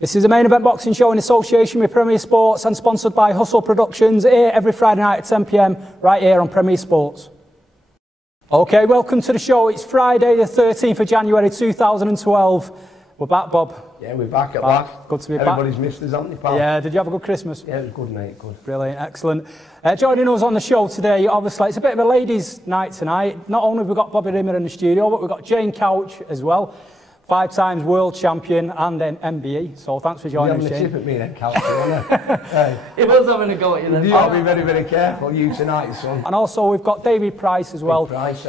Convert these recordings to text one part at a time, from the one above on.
This is the main event boxing show in association with Premier Sports and sponsored by Hustle Productions, here every Friday night at 10 p.m, right here on Premier Sports. Okay, welcome to the show. It's Friday the 13th of January 2012. We're back, Bob. Yeah, we're back at last. Good to be back. Everybody's missed us, haven't they, pal? Yeah, did you have a good Christmas? Yeah, it was good, mate, good. Brilliant, excellent. Joining us on the show today, obviously, it's a bit of a ladies' night tonight. Not only have we got Bobby Rimmer in the studio, but we've got Jane Couch as well. 5 times world champion and then MBE. So thanks for joining us, Jane. You're having a chip at me then, Couch, wasn't He was having a go at you then. You've got to be very, very careful, you tonight, son. And also we've got David Price as well. Price,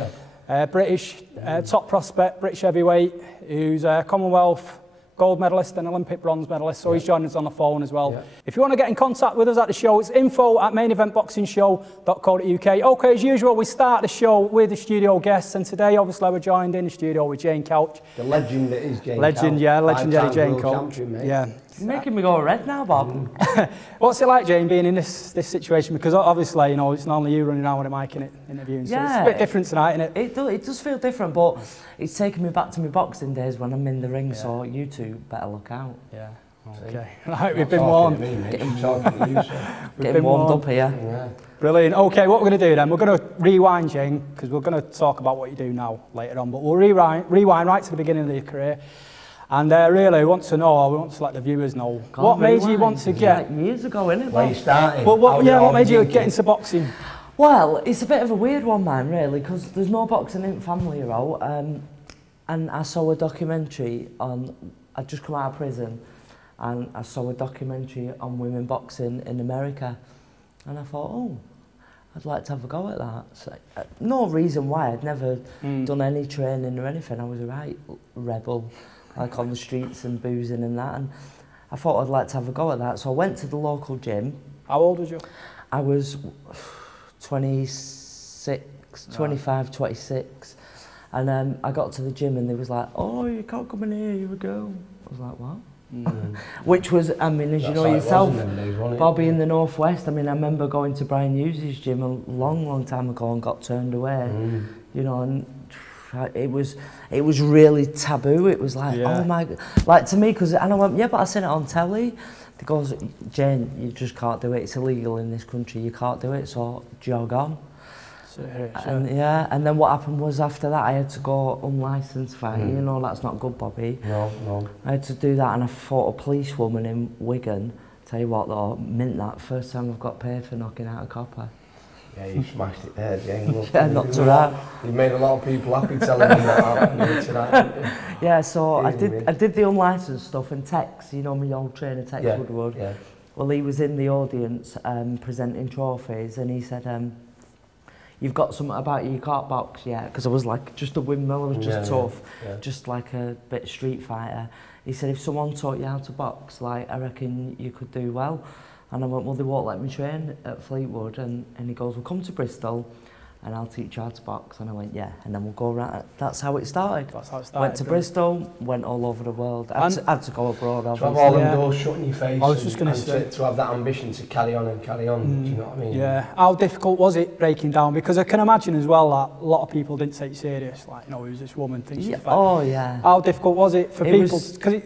British top prospect, British heavyweight, who's a Commonwealth gold medalist and Olympic bronze medalist, so he's joining us on the phone as well. If you want to get in contact with us at the show, it's info@maineventboxingshow.co.uk. Okay, as usual, we start the show with the studio guests, and today, obviously, we're joined in the studio with Jane Couch. The legend that is Jane Couch. Legend, yeah, legendary Jane Couch. Champion, yeah. You're making me go red now, Bob. What's it like, Jane, being in this situation? Because obviously, you know, it's not only you running around with a mic in it, interviewing, so it's a bit different tonight, isn't it? It does feel different, but it's taken me back to my boxing days when I'm in the ring, so you two better look out. Yeah. Okay. Right, we've been warmed. Getting warmed up here. Yeah. Brilliant. Okay, what we're going to do then, we're going to rewind, Jane, because we're going to talk about what you do now later on, but we'll rewind right to the beginning of your career. And really, we want to let the viewers know, what made you want to get... Like years ago, innit? Where you started? Well, what made you get into boxing? Well, it's a bit of a weird one, man, really, because there's no boxing in family, you know. And I saw a documentary on... I'd just come out of prison, and I saw a documentary on women boxing in America. And I thought, oh, I'd like to have a go at that. So, no reason why. I'd never done any training or anything. I was a right rebel, like on the streets and boozing and that. And I thought I'd like to have a go at that. So I went to the local gym. How old was you? I was 26, 25, 26. And I got to the gym and they was like, oh, you can't come in here, you're a girl. I was like, what? Which was, I mean, as you know yourself, Bobby in the Northwest, I mean, I remember going to Brian Hughes' gym a long time ago and got turned away, you know, and it was really taboo. It was like, oh my God, like to me, because, and I went, yeah, but I seen it on telly. They goes, Jane, you just can't do it. It's illegal in this country. You can't do it, so jog on. And yeah, and then what happened was after that I had to go unlicensed fighting. You know, that's not good, Bobby. No. I had to do that, and I fought a policewoman in Wigan. Tell you what though, mint that. First time I've got paid for knocking out a copper. Yeah, you smashed it there, Jane. Yeah, not to that. You made a lot of people happy telling them that tonight. Yeah, so I did the unlicensed stuff, and Tex, you know, my old trainer Tex Woodward. Yeah. Well, he was in the audience presenting trophies, and he said, you've got something about you can't box yet, because I was like just a windmill, I was just tough, just like a bit street fighter. He said, if someone taught you how to box, like, I reckon you could do well. And I went, well, they won't let me train at Fleetwood. And he goes, well, come to Bristol and I'll teach you how to box. And I went, yeah, and then we'll go around. That's how it started. That's how it started. Went to Bristol, went all over the world. I had to go abroad, obviously. To have all them doors shut in your face. I was just going to say. To have that ambition to carry on and carry on, do you know what I mean? Yeah. How difficult was it breaking down? Because I can imagine as well that a lot of people didn't take you serious. Like, you know, who's this woman? Thinks she's oh, yeah. How difficult was it for people? Because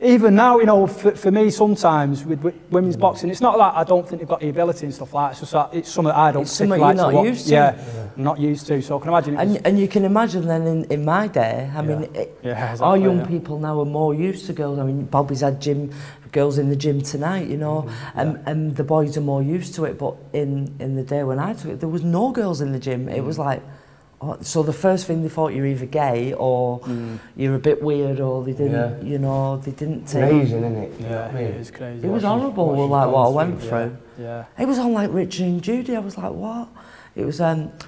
even now, you know, for me sometimes with women's boxing, it's not that I don't think they've got the ability and stuff like that. It's just that it's something that I don't particularly like to watch. Used to. Yeah, I'm not used to. So I can imagine. And you can imagine then in my day, I mean, exactly, our young people now are more used to girls. I mean, Bobby's had girls in the gym tonight, you know, and the boys are more used to it. But in the day when I took it, there was no girls in the gym. It was like. So the first thing they thought you're either gay or you're a bit weird, or they didn't, you know, they didn't take. Amazing, isn't it? Yeah, it is crazy. It was horrible, like what I went through. Yeah. It was on like Richard and Judy. I was like, what? It was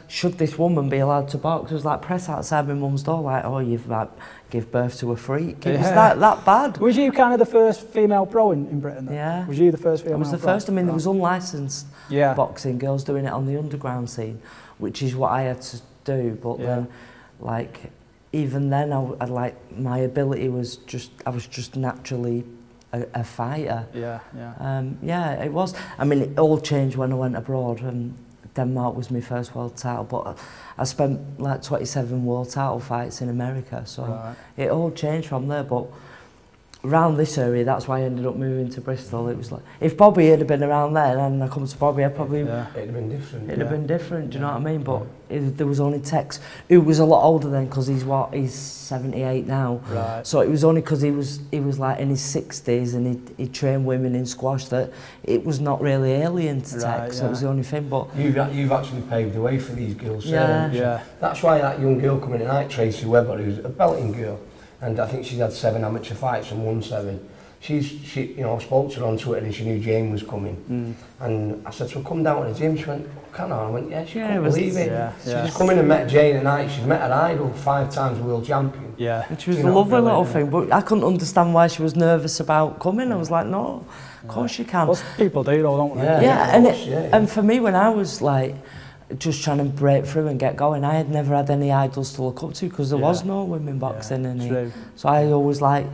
should this woman be allowed to box? It was like press outside my mum's door, like, oh, you've like give birth to a freak. It was that bad. Was you kind of the first female pro in Britain then? Yeah. Was you the first female pro? I was the first. I mean, there was unlicensed boxing, girls doing it on the underground scene, which is what I had to do, but then, like, even then, I like my ability was just I was just naturally a fighter. Yeah, it was. I mean, it all changed when I went abroad, and Denmark was my first world title, but I spent like 27 world title fights in America, so it all changed from there. But around this area, that's why I ended up moving to Bristol. It was like, if Bobby had been around there and I come to Bobby, I'd probably... It'd have been different. It'd have been different, do you know what I mean? But there was only Tex, who was a lot older then, because he's 78 now. Right. So it was only because he was like in his 60s and he trained women in squash that it was not really alien to Tex. That was the only thing. But you've actually paved the way for these girls. Yeah. That's why that young girl coming tonight, Tracy Webber, who's a belting girl, and I think she's had 7 amateur fights and won 7. She, you know, I spoke to her on Twitter and she knew Jammeh was coming. And I said to her, come down to the gym. She went, can I? I went, yeah, she couldn't believe it. She's come in and met Jane tonight. She's met her idol, 5 times world champion. Yeah. And she was a lovely little thing, but I couldn't understand why she was nervous about coming. I was like, no, of course you can. Well, people do though, don't they? And for me, when I was like, just trying to break through and get going, I had never had any idols to look up to because there was no women boxing in it. So I always like,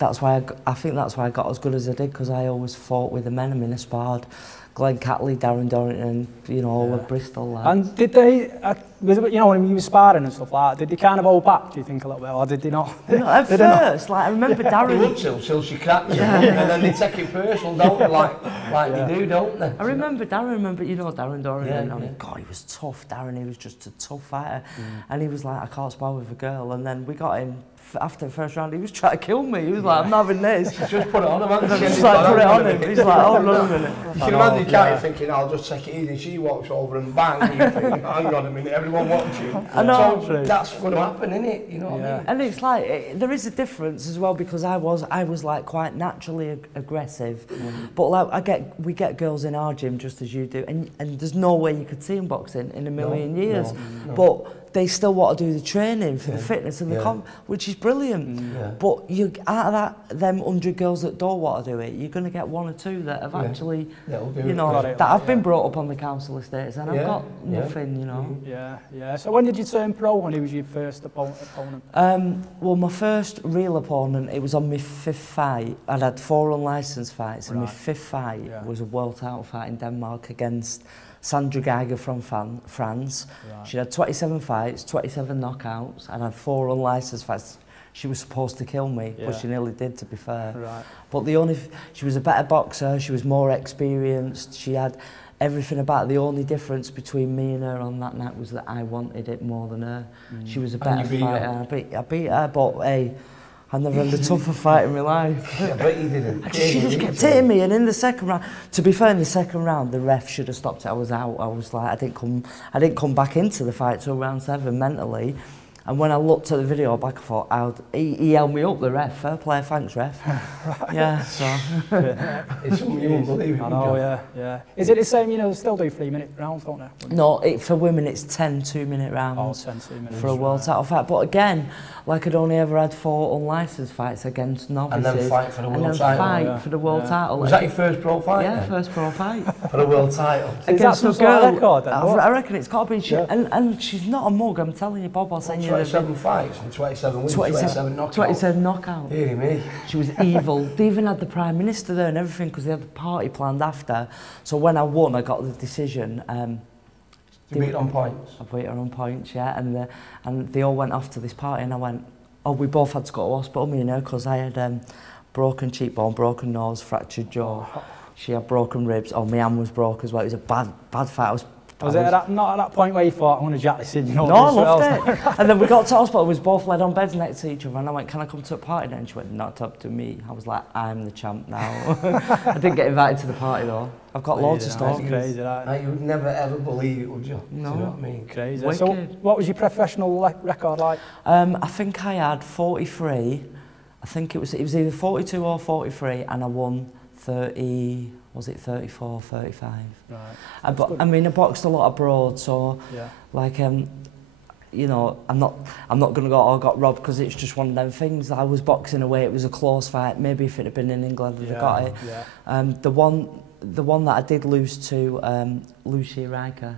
I think that's why I got as good as I did, because I always fought with the men. I mean, I sparred Glenn Catley, Darren Dorrington, you know, all of Bristol lads. And did they, you know, when you were sparring and stuff like that, did they kind of hold back, do you think, a little bit, or did they not? At first, like, I remember Darren... Till she cracked you, and then they take it personal, don't they, like they do, don't they? I remember Darren, you know Darren Dorrington, I mean, God, he was tough, Darren, he was just a tough fighter, and he was like, I can't spar with a girl, and then we got in, after the first round, he was trying to kill me. He was like, I'm not having this. Just put it on him, man. Just like, put it on him. He's like, hold on a minute. You can imagine the guy thinking, I'll just take it easy. She walks over and bang, you think, hang on a minute, everyone watching. I know. So that's going to happen, isn't it? You know what I mean? And it's like, there is a difference as well, because I was like quite naturally aggressive. But like, we get girls in our gym just as you do, and there's no way you could see them boxing in a million years. No. But they still want to do the training for the fitness and the which is brilliant. But you out of them 100 girls that don't want to do it, you're going to get 1 or 2 that have actually, you know, that have been brought up on the council estates, and I've got nothing, you know. So when did you turn pro? When who was your first opponent? Well, my first real opponent, it was on my 5th fight. I'd had 4 unlicensed fights, and my 5th fight was a world title fight in Denmark against Sandra Geiger from France. She had 27 fights, 27 knockouts, and had 4 unlicensed fights. She was supposed to kill me, but she nearly did, to be fair. But she was a better boxer, she was more experienced, she had everything about it. The only difference between me and her on that night was that I wanted it more than her. She was a better fighter. I beat her, but hey, I've never had a tougher fight in my life. I bet you didn't. She just kept hitting me, and in the second round, to be fair, in the second round, the ref should have stopped it. I was out. I was like, I didn't come back into the fight till round 7 mentally. And when I looked at the video back, I thought, he held me up, the ref. Fair play, thanks, ref. Yeah, so. It's unbelievable. I know, yeah. Is it the same, you know, they still do 3-minute rounds, don't they? No, for women, it's 10 2-minute rounds. 10 2-minute for a world title fight. But again, like, I'd only ever had 4 unlicensed fights against novices. And then fight for the world title. Fight for the world title. Was that your first pro fight? Yeah, first pro fight. For the world title. Against a girl. Record, then? I reckon it's got to be. And she's not a mug, I'm telling you, Bob. I'll send you 27 fights and 27 wins, 27 knockouts. 27 knockouts. Dear me. She was evil. They even had the Prime Minister there and everything, because they had the party planned after. So when I won, I got the decision. You beat her on points? I beat her on points, yeah. And they all went off to this party, and I went, oh, we both had to go to hospital, me and her, because I had broken cheekbone, broken nose, fractured jaw. She had broken ribs. Oh, my arm was broke as well. It was a bad fight. Was it not at that point where you thought, I want to jack this in? You know, no, I loved it. And then we got to hospital, we was both laid on beds next to each other, and I went, can I come to a party then? And she went, not up to me. I was like, I'm the champ now. I didn't get invited to the party though. I've got loads of stories. That's crazy, right? You would never ever believe it, would you? No. Do you know what I mean? Crazy. Wicked. So what was your professional record like? I think I had 43. I think it was either 42 or 43, and I won 30, was it 34, 35? Right. But I mean, I boxed a lot abroad, so like you know, I'm not going to go, oh, I got robbed, because it's just one of them things. I was boxing away, it was a close fight. Maybe if it had been in England, I'd have got it. The one that I did lose to, Lucia Riker,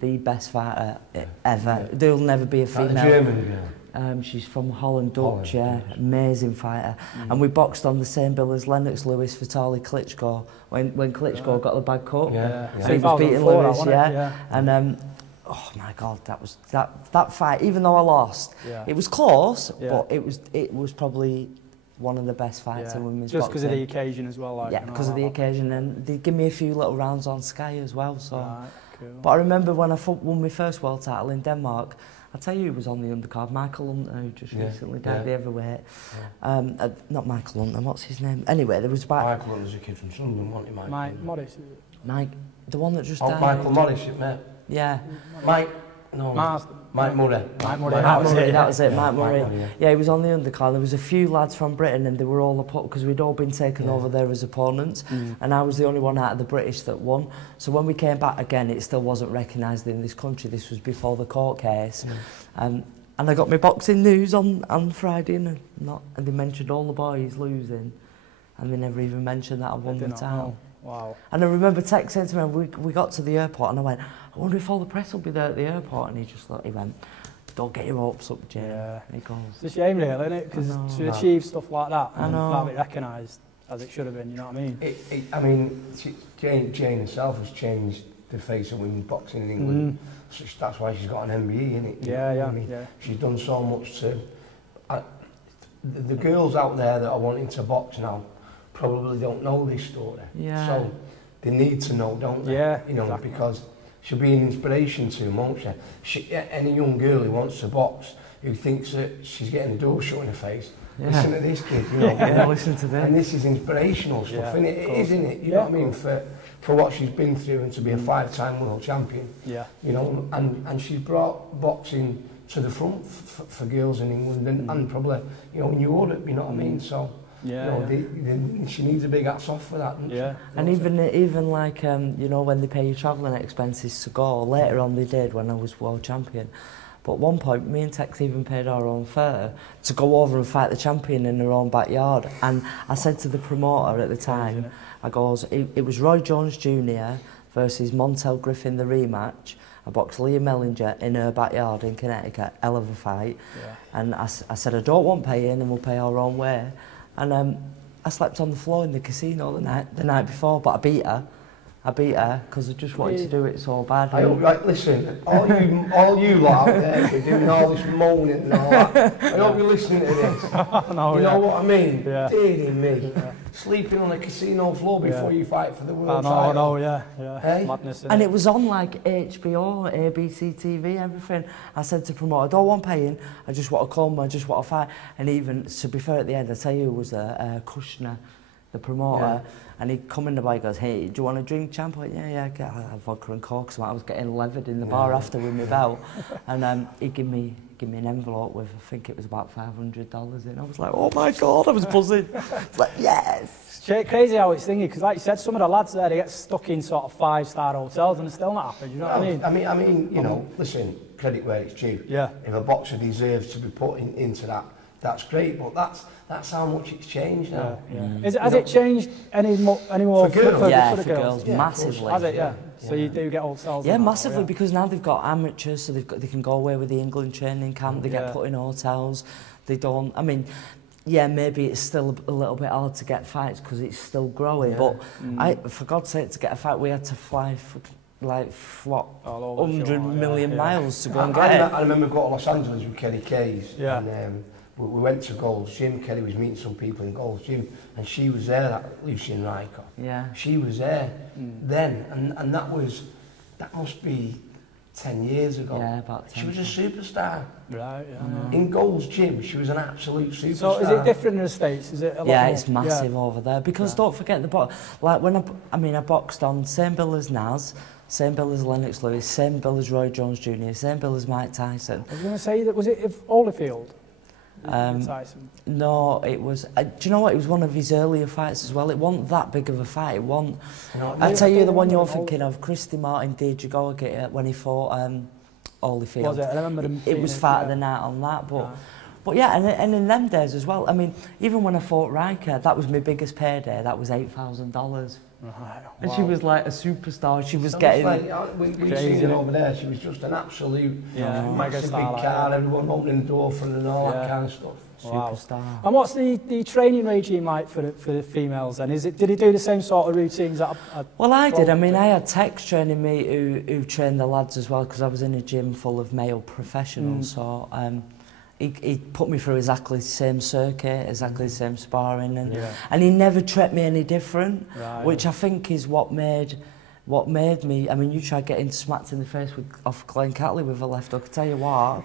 the best fighter ever. There'll never be a female. German girl. She's from Holland, Dutch, amazing fighter. And we boxed on the same bill as Lennox Lewis, Vitaly Klitschko, when Klitschko got the bad cut. So he was beating Lewis, And oh my God, that fight, even though I lost, it was close, but it was probably one of the best fights in women's just boxing. because of the occasion as well. Like, yeah, because of the occasion, and they give me a few little rounds on Sky as well. So, right, cool. But I remember when I won my first world title in Denmark. I'll tell you who was on the undercard, Michael Hunter, who just recently died, the heavyweight. Yeah. Not Michael Hunter, what's his name? Anyway, there was about... Michael Hunter's a kid from Sunderland, wasn't he, Mike Morris, is it? Mike, the one that just died. Michael Morris, mate. Yeah. Mike... No, Mike Murray. Mike Murray, that was it, Mike Murray. Murray, yeah, he was on the undercard. There was a few lads from Britain and they were all because we'd all been taken over there as opponents, and I was the only one out of the British that won. So when we came back again, it still wasn't recognised in this country. This was before the court case. And I got my boxing news on Friday and they mentioned all the boys losing, and they never even mentioned that I won the title. Wow. And I remember texting to him, we got to the airport and I went, I wonder if all the press will be there at the airport, and he went, don't get your hopes up, Jay. Yeah. And he goes, it's a shame really, isn't it? Because to achieve stuff like that and have it recognised as it should have been, you know what I mean? Jane herself has changed the face of women's boxing in England. So that's why she's got an MBE, isn't it? Yeah. She's done so much to... the girls out there that are wanting to box now probably don't know this story. Yeah. So they need to know, don't they? Yeah, you know, exactly. Because she'll be an inspiration to them, won't she? Any young girl who wants to box, who thinks that she's getting a door shut in her face, listen to this kid, you know. Listen to them. And this is inspirational stuff, isn't it? It is, isn't it? You know what I mean? For what she's been through and to be a 5-time world champion. Yeah. You know, and she's brought boxing to the front for girls in England and probably, you know, in Europe, you know what I mean? So, yeah, you know, she needs a big hats off for that. Yeah. And even like, you know, when they pay your travelling expenses to go, later on they did when I was world champion. But at one point, me and Tex even paid our own fare to go over and fight the champion in her own backyard. And I said to the promoter at the time, I goes, it was Roy Jones Jr. versus Montel Griffin, the rematch. I boxed Leah Mellinger in her backyard in Connecticut, hell of a fight. Yeah. And I said, I don't want paying and we'll pay our own way. And I slept on the floor in the casino the night before, but I beat her because I just wanted to do it so bad. Right, listen, all you lot out there who are doing all this moaning and all that, I hope you're listening to this. You know what I mean? Yeah. Dear me. Yeah. Sleeping on a casino floor before you fight for the world title. I know, yeah. Hey? Madness, and it was on like HBO, ABC TV, everything. I said to promoter, I don't want paying, I just want to come, I just want to fight. And even, to be fair at the end, I tell you, it was Kushner, the promoter, and he'd come in the bar, he goes, hey, do you want a drink, champ? I went, yeah, get a vodka and coke. So I was getting levered in the bar after with my belt. And he'd give me an envelope with, I think it was about $500 in. I was like, oh my God, I was buzzing. It's like, yes. It's crazy how it's thingy, because like you said, some of the lads there, they get stuck in sort of 5-star hotels and they're still not happy, you know what I mean? I mean, you know, listen, credit where it's due. Yeah. If a boxer deserves to be put into that, that's great, but that's how much it's changed now. Has it changed any more for girls? For girls, massively. Has it? Yeah. So you do get hotels. Yeah, massively, because now they've got amateurs, so they can go away with the England training camp. They get put in hotels. They don't. I mean, yeah, maybe it's still a little bit hard to get fights because it's still growing. But for God's sake, to get a fight, we had to fly for like what 100 million miles to go and get it. I remember going to Los Angeles with Kerry Kays. Yeah. And, we went to Gold's Gym. Kerry was meeting some people in Gold's Gym, and she was there, that Lucien Riker. Yeah. She was there then, and that must be 10 years ago. Yeah, about 10. She was a superstar. Right, In Gold's Gym, she was an absolute superstar. So is it different in the States? Is it a lot more? It's massive over there, because don't forget like when I boxed on same bill as Naz, same bill as Lennox Lewis, same bill as Roy Jones Jr., same bill as Mike Tyson. I was going to say, that was it Holyfield? No, it was. Do you know what? It was one of his earlier fights as well. It wasn't that big of a fight. It wasn't. I tell you, the one you're thinking of, Christy Martin did you go get it when he fought Holyfield. Was it? I remember him. It was fight of the night on that, but yeah, and in them days as well. I mean, even when I fought Riker, that was my biggest payday. That was $8,000. Right. And she was like a superstar. She was getting we've seen her over there. She was just an absolute massive big car. Everyone opening the door for her and all that kind of stuff. Superstar. And what's the training regime like for the females then? Did he do the same sort of routines? Well, I did. I mean, I had Tex training me who trained the lads as well, because I was in a gym full of male professionals. So he put me through exactly the same circuit, exactly the same sparring, and he never treated me any different, which I think is what made me. I mean, you tried getting smacked in the face off Glen Catley with a left hook. I tell you what,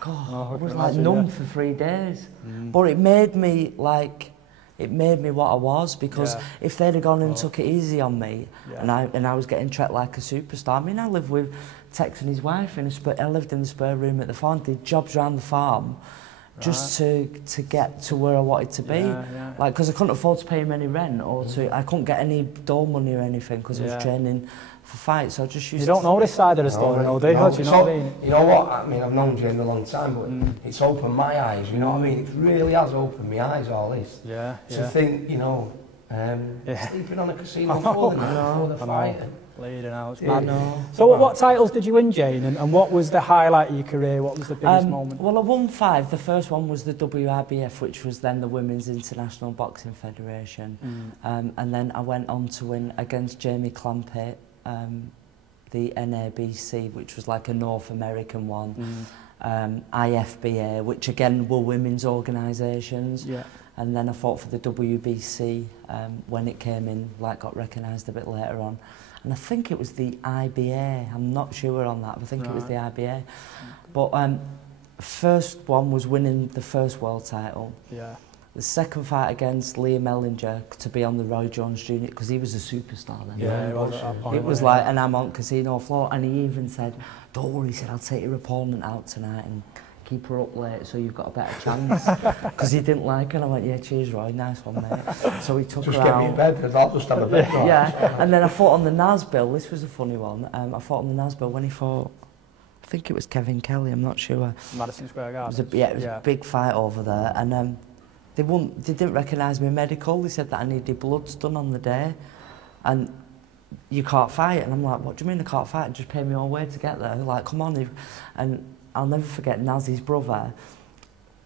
God, I was like numb for 3 days. But it made me like. It made me what I was, because if they'd have gone and took it easy on me, and I was getting treated like a superstar. I mean, I lived with Tex and his wife I lived in the spare room at the farm, did jobs around the farm, just to get to where I wanted to be. Like, because I couldn't afford to pay him any rent, or I couldn't get any door money or anything, because I was training for fights. So I just used. You don't know this side of the story, no, do you? No, Do you know what I mean? You know what? I mean, I've known Jane a long time, but it's opened my eyes. You know what I mean? It really has opened my eyes. All this. To think, you know, sleeping on a casino floor before the fight. Bleeding out, it's mad. So what titles did you win, Jane, and what was the highlight of your career? What was the biggest moment? Well, I won 5. The first one was the WRBF, which was then the Women's International Boxing Federation. And then I went on to win against Jamie Clampett, the NABC, which was like a North American one. IFBA, which again were women's organisations. And then I fought for the WBC when it came in, like got recognised a bit later on. And I think it was the IBA, I'm not sure on that, but I think it was the IBA. But first one was winning the first world title. The second fight against Liam Ellinger to be on the Roy Jones Jr., because he was a superstar then. It was like, and I'm on casino floor, and he even said, don't worry, he said, I'll take your opponent out tonight and keep her up late so you've got a better chance. Because he didn't like her, and I went, yeah, cheers, Roy, nice one, mate. So he took her out. Just get me in bed, because I'll just have a bed. And then I fought on the Nasbill. This was a funny one. I fought on the Nasbill when he fought, I think it was Kevin Kelly, I'm not sure. Madison Square Garden. It was a big fight over there, and they didn't recognise me medical. They said that I needed bloods done on the day, and you can't fight. And I'm like, what do you mean I can't fight? Just pay me all way to get there. They're like, come on. And I'll never forget Naz's brother,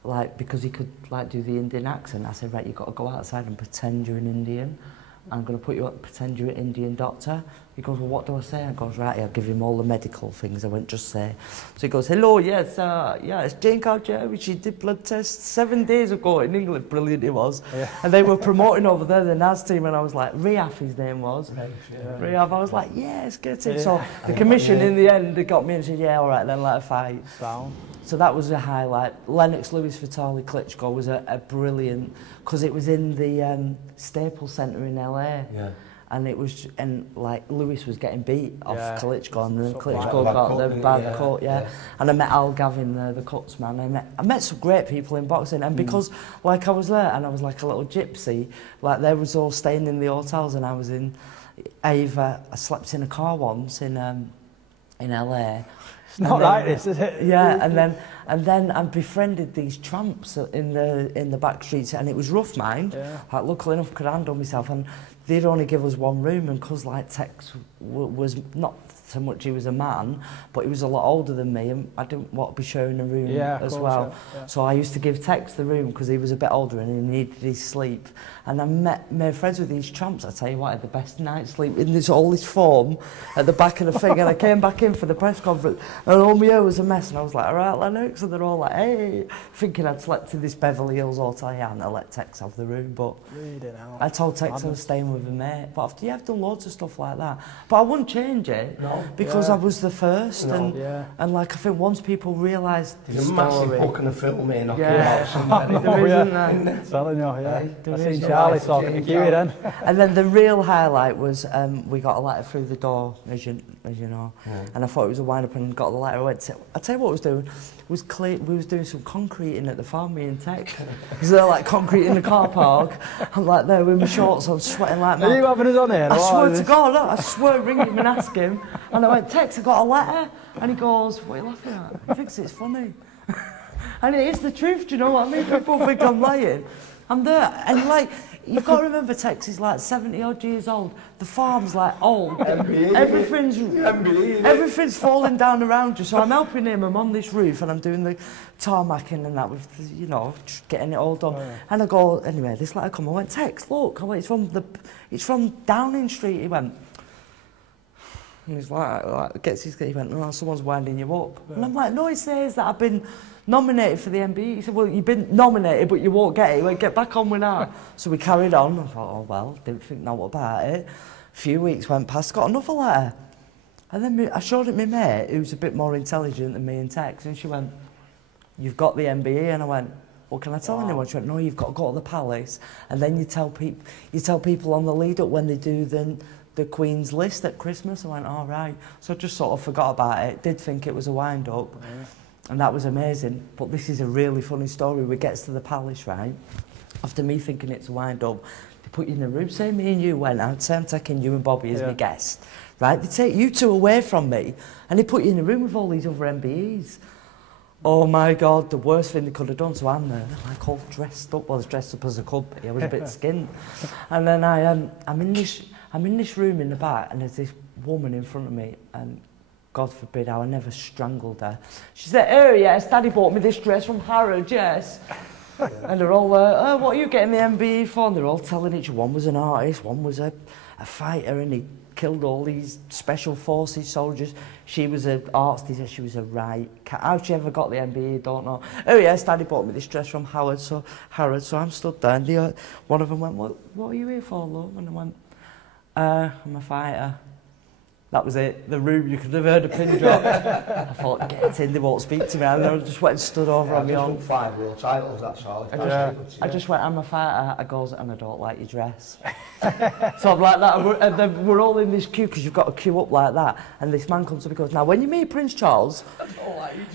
like, because he could like do the Indian accent. I said, right, you've got to go outside and pretend you're an Indian. I'm going to put you up, pretend you're an Indian doctor. He goes, well, what do I say? I goes, right, I'll give him all the medical things. I went, just say. So he goes, hello, yes, it's Jane Coucher. She did blood tests 7 days ago in England. Brilliant it was. And they were promoting over there the NAS team, and I was like, Riaf, his name was. Riaf, I was like, yes, get it. So the commission in the end, they got me and said, yeah, all right, then let her fight. So that was a highlight. Lennox Lewis Vitali Klitschko was a brilliant, because it was in the Staples Centre in LA. And it was, and like Lewis was getting beat off Klitschko, and then Klitschko got the bad cut, And I met Al Gavin, the cuts man. I met some great people in boxing, and because like I was there and I was like a little gypsy, like they was all staying in the hotels, and I was in Ava. I slept in a car once in LA. It's not like this, is it? And then I befriended these tramps in the back streets, and it was rough, mind. Like, luckily enough, I could handle myself, and they'd only give us one room, and because like Tex was not so much, he was a man, but he was a lot older than me, and I didn't want to be sharing a room as well. So I used to give Tex the room because he was a bit older and he needed his sleep. And I made friends with these tramps. I tell you what, I had the best night's sleep in all this foam at the back of the thing. And I came back in for the press conference, and all my hair was a mess. And I was like, all right, Lennox, and they're all like, hey, thinking I'd slept in this Beverly Hills hotel. And I let Tex have the room, but I told Tex I was staying with a mate. But after, I've done loads of stuff like that. But I wouldn't change it. Because I was the first, and like I think once people realise the story, massive book and a film here knocking out somebody. There isn't there? Telling you, I seen Charlie talking to Kiwi then. And then the real highlight was we got a letter through the door, as you know, and I thought it was a wind-up, and got the letter. I tell you what I was doing. We was doing some concreting at the farm, me and Tex. Because they're like concrete in the car park. I'm like there with my shorts on, sweating like mad. Are you having us on here? I swear to God, look, I swear, ring him and ask him. And I went, Tex, I got a letter. And he goes, what are you laughing at? He thinks it's funny. And it is the truth, do you know what I mean? People think I'm lying. I'm there. And like, you've got to remember, Tex is like 70 odd years old. The farm's like old. Everything's falling down around you. So I'm helping him. I'm on this roof and I'm doing the tarmacking and that with, you know, just getting it all done. And I go, anyway, this letter come. I went, Tex, look. I went, it's from Downing Street. He went, And he's like gets his, he went, no, someone's winding you up. Yeah. And I'm like, no, he says that I've been nominated for the MBE. He said, well, you've been nominated, but you won't get it. He went, get back on with that. So we carried on. I thought, oh, well, didn't think no about it. A few weeks went past, got another letter. And then I showed it to my mate, who's a bit more intelligent than me in text, and she went, you've got the MBE. And I went, well, can I tell anyone? She went, no, you've got to go to the palace, and then you tell people on the lead up when they do the Queen's list at Christmas. I went, all right. So I just sort of forgot about it, did think it was a wind-up, and that was amazing. But this is a really funny story. We gets to the palace, right? After me thinking it's a wind-up, they put you in a room, say me and you went, I'd say I'm taking you and Bobby as my guest, right? They take you two away from me, and they put you in a room with all these other MBEs. Oh my God, the worst thing they could have done. So I'm there, like all dressed up, well, as dressed up as I could be. I was a bit skinned. And then I'm in this room in the back, and there's this woman in front of me, and God forbid I never strangled her. She said, oh yes, Daddy bought me this dress from Harrods, yes. And they're all, oh, what are you getting the MBE for? And they're all telling each other, one was an artist, one was a fighter, and he killed all these special forces soldiers. She was an arts teacher, she was a right cat. How she ever got the MBE, don't know. Oh yes, Daddy bought me this dress from Harrods, so I'm stood there, and one of them went, what are you here for, love? And I went, I'm a fighter. That was it, the room, you could have heard a pin drop. I thought, get in, they won't speak to me. And I just went and stood over on my own. 5 world titles, that's all. I just went, I'm a fighter. I goes, and I don't like your dress. So I'm like that, and then we're all in this queue, because you've got to queue up like that. And this man comes up and goes, now when you meet Prince Charles,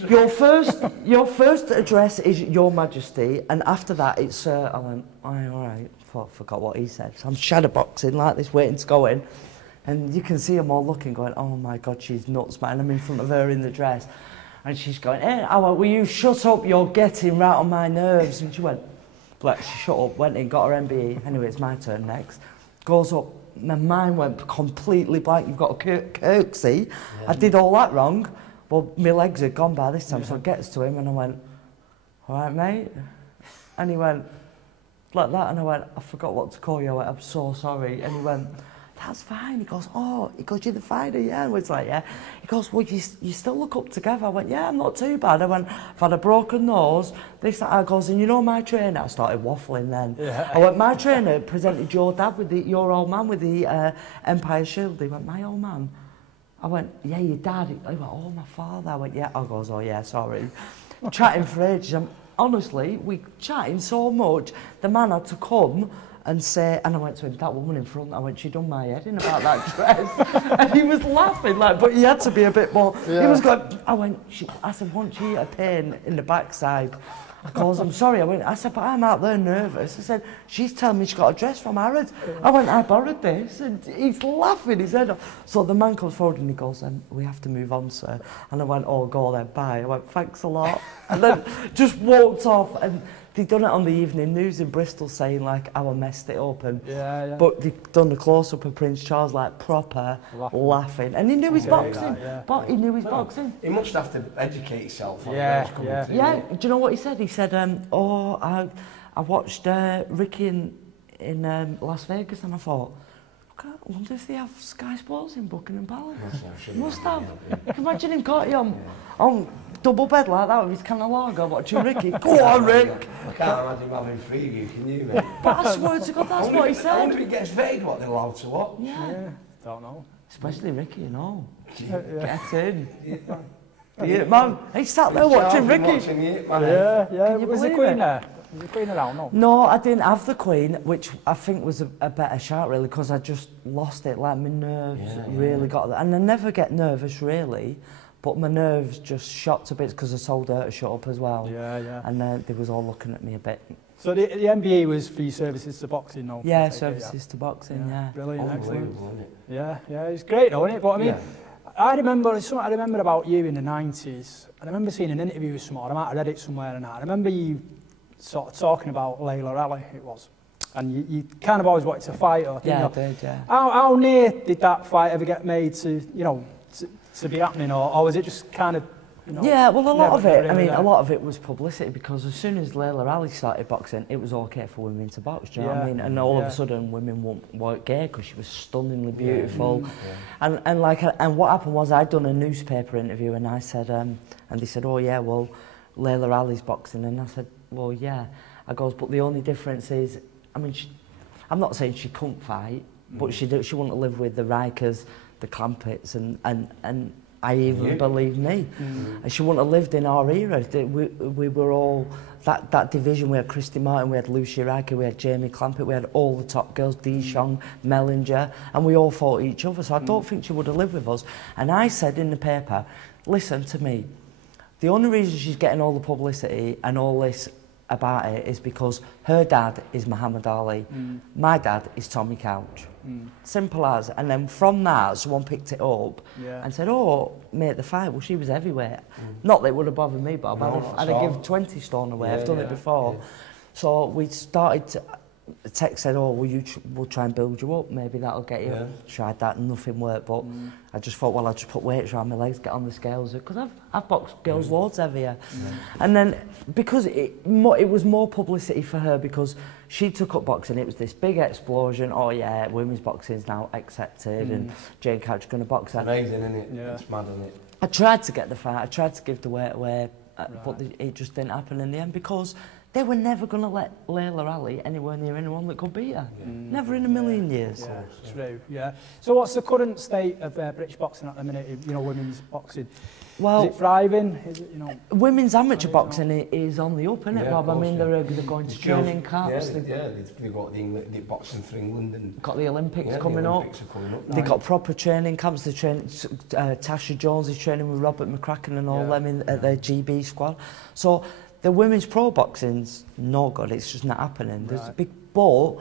your first address is Your Majesty, and after that it's Sir. I went, all right, forgot what he said. So I'm shadowboxing like this, waiting to go in. And you can see them all looking, going, oh my God, she's nuts, man. I'm in front of her in the dress. And she's going, I went, will you shut up? You're getting right on my nerves. And she went, like, she shut up, went in, got her MBE. Anyway, it's my turn next. Goes up, my mind went completely blank. You've got a curtsy. Yeah. I did all that wrong. Well, my legs had gone by this time, so it gets to him, and I went, all right, mate. And he went, like that, and I went, I forgot what to call you. I went, I'm so sorry. And he went, that's fine. He goes, you're the fighter, yeah? And it's like, yeah. He goes, well, you still look up together. I went, yeah, I'm not too bad. I went, I've had a broken nose. This, that. I goes, and you know my trainer? I started waffling then. Yeah. I went, my trainer presented your dad with your old man with the Empire Shield. He went, my old man? I went, yeah, your dad. He went, oh, my father. I went, yeah. I goes, oh, yeah, sorry. Chatting for ages. Honestly, we chatting so much, the man had to come and say, and I went to him, that woman in front, I went, she done my head in about that dress. And he was laughing, like, but he had to be a bit more, he was going, I said, won't she eat a pain in the backside? I goes, I'm sorry, I said, but I'm out there nervous. I said, she's telling me she got a dress from Harrods. I went, I borrowed this, and he's laughing his head off. So the man comes forward and he goes, we have to move on, sir. And I went, oh, go then, bye. I went, thanks a lot. And then just walked off, and they'd done it on the evening news in Bristol saying, like, how I messed it up. And but they'd done the close-up of Prince Charles, like, proper laughing. And he knew his boxing. But he knew his boxing. He must have to educate himself. Yeah. Do you know what he said? He said, I watched Ricky in Las Vegas, and I thought, I wonder if they have Sky Sports in Buckingham Palace. Must have. Imagine him caught you on double bed like that with his can of lager watching Ricky. Go on, Rick! I can't imagine having three of you, can you, mate? But I swear to God, that's what he said. I wonder if it gets vague what they're allowed to watch. Yeah. Don't know. Especially Ricky and all. Get in. The It Man. He sat there watching Ricky. Yeah. Was the Queen there? Was the Queen around? No. No, I didn't have the Queen, which I think was a better shout, really, because I just lost it. Like, my nerves really got that. And I never get nervous, really. But my nerves just shot to bits because I told her to shut up as well. Yeah. And they was all looking at me a bit. So the MBE was for your services to boxing, though? Yeah, services to boxing, yeah. Brilliant, excellent. Yeah, it's great, though, isn't it? But I mean, I remember something I remember about you in the 90s. I remember seeing an interview with someone, I might have read it somewhere, and I remember you sort of talking about Layla Ali, it was. And you kind of always wanted to fight her. Yeah, I did, yeah. How near did that fight ever get made to, to be happening, or was it just kind of You know, yeah, well, a lot of it, a lot of it was publicity, because as soon as Layla Ali started boxing, it was okay for women to box, do you know what I mean? And all of a sudden, women weren't gay because she was stunningly beautiful. And what happened was, I'd done a newspaper interview, and I said, and they said, oh yeah, well, Layla Ali's boxing, and I said, well, yeah. I goes, but the only difference is, I mean, I'm not saying she couldn't fight, but she wouldn't live with the Rikers, the Clampetts, and I even believe me. And she wouldn't have lived in our era. We were all, that division, we had Christy Martin, we had Lucy Riker, we had Jamie Clampett, we had all the top girls, Deshong, Mellinger, and we all fought each other, so I don't think she would have lived with us. And I said in the paper, listen to me, the only reason she's getting all the publicity and all this about it is because her dad is Muhammad Ali, my dad is Tommy Couch. Simple as. And then from that, someone picked it up and said, oh, mate, the fight, well, she was heavyweight. Not that it would have bothered me, Bob. I'd have given 20 stone away. I've done it before. So we started to, Tech said, oh, we'll try and build you up, maybe that'll get you. Tried that and nothing worked, but I just thought, well, I'll just put weights around my legs, get on the scales, because I've boxed girls loads heavier. And then, because it was more publicity for her, because she took up boxing, it was this big explosion, oh yeah, women's boxing is now accepted, and Jane Couch is going to box her. Amazing, isn't it? Yeah. It's mad, isn't it? I tried to get the fight, I tried to give the weight away, but it just didn't happen in the end, because they were never going to let Layla Ali anywhere near anyone that could beat her. Never in a million years. Yeah, true, yeah. So what's the current state of British boxing at the minute, you know, women's boxing? Well, is it thriving? Is it, you know, women's amateur boxing is on the up, isn't it, Bob? I mean, they're going to training camps. They've got the boxing for England. And got the Olympics coming up. They've got proper training camps. They train, Tasha Jones is training with Robert McCracken and all them at their GB squad. So the women's pro boxing's no good, it's just not happening. There's a big, but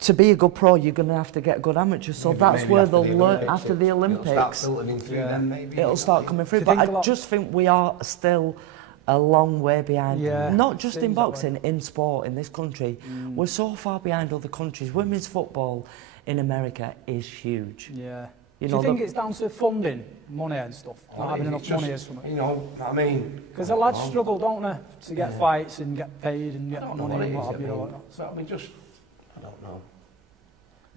to be a good pro, you're going to have to get good amateurs. So that's where they'll learn after the Olympics. It'll start coming through. But I just think we are still a long way behind. Not just in boxing, in sport in this country. We're so far behind other countries. Women's football in America is huge. Do you think it's down to funding, money and stuff? Not having enough money or something? You know, I mean... Because the lads struggle, don't they, to get fights and get paid and get money and what have you. So, I mean, just... I don't know.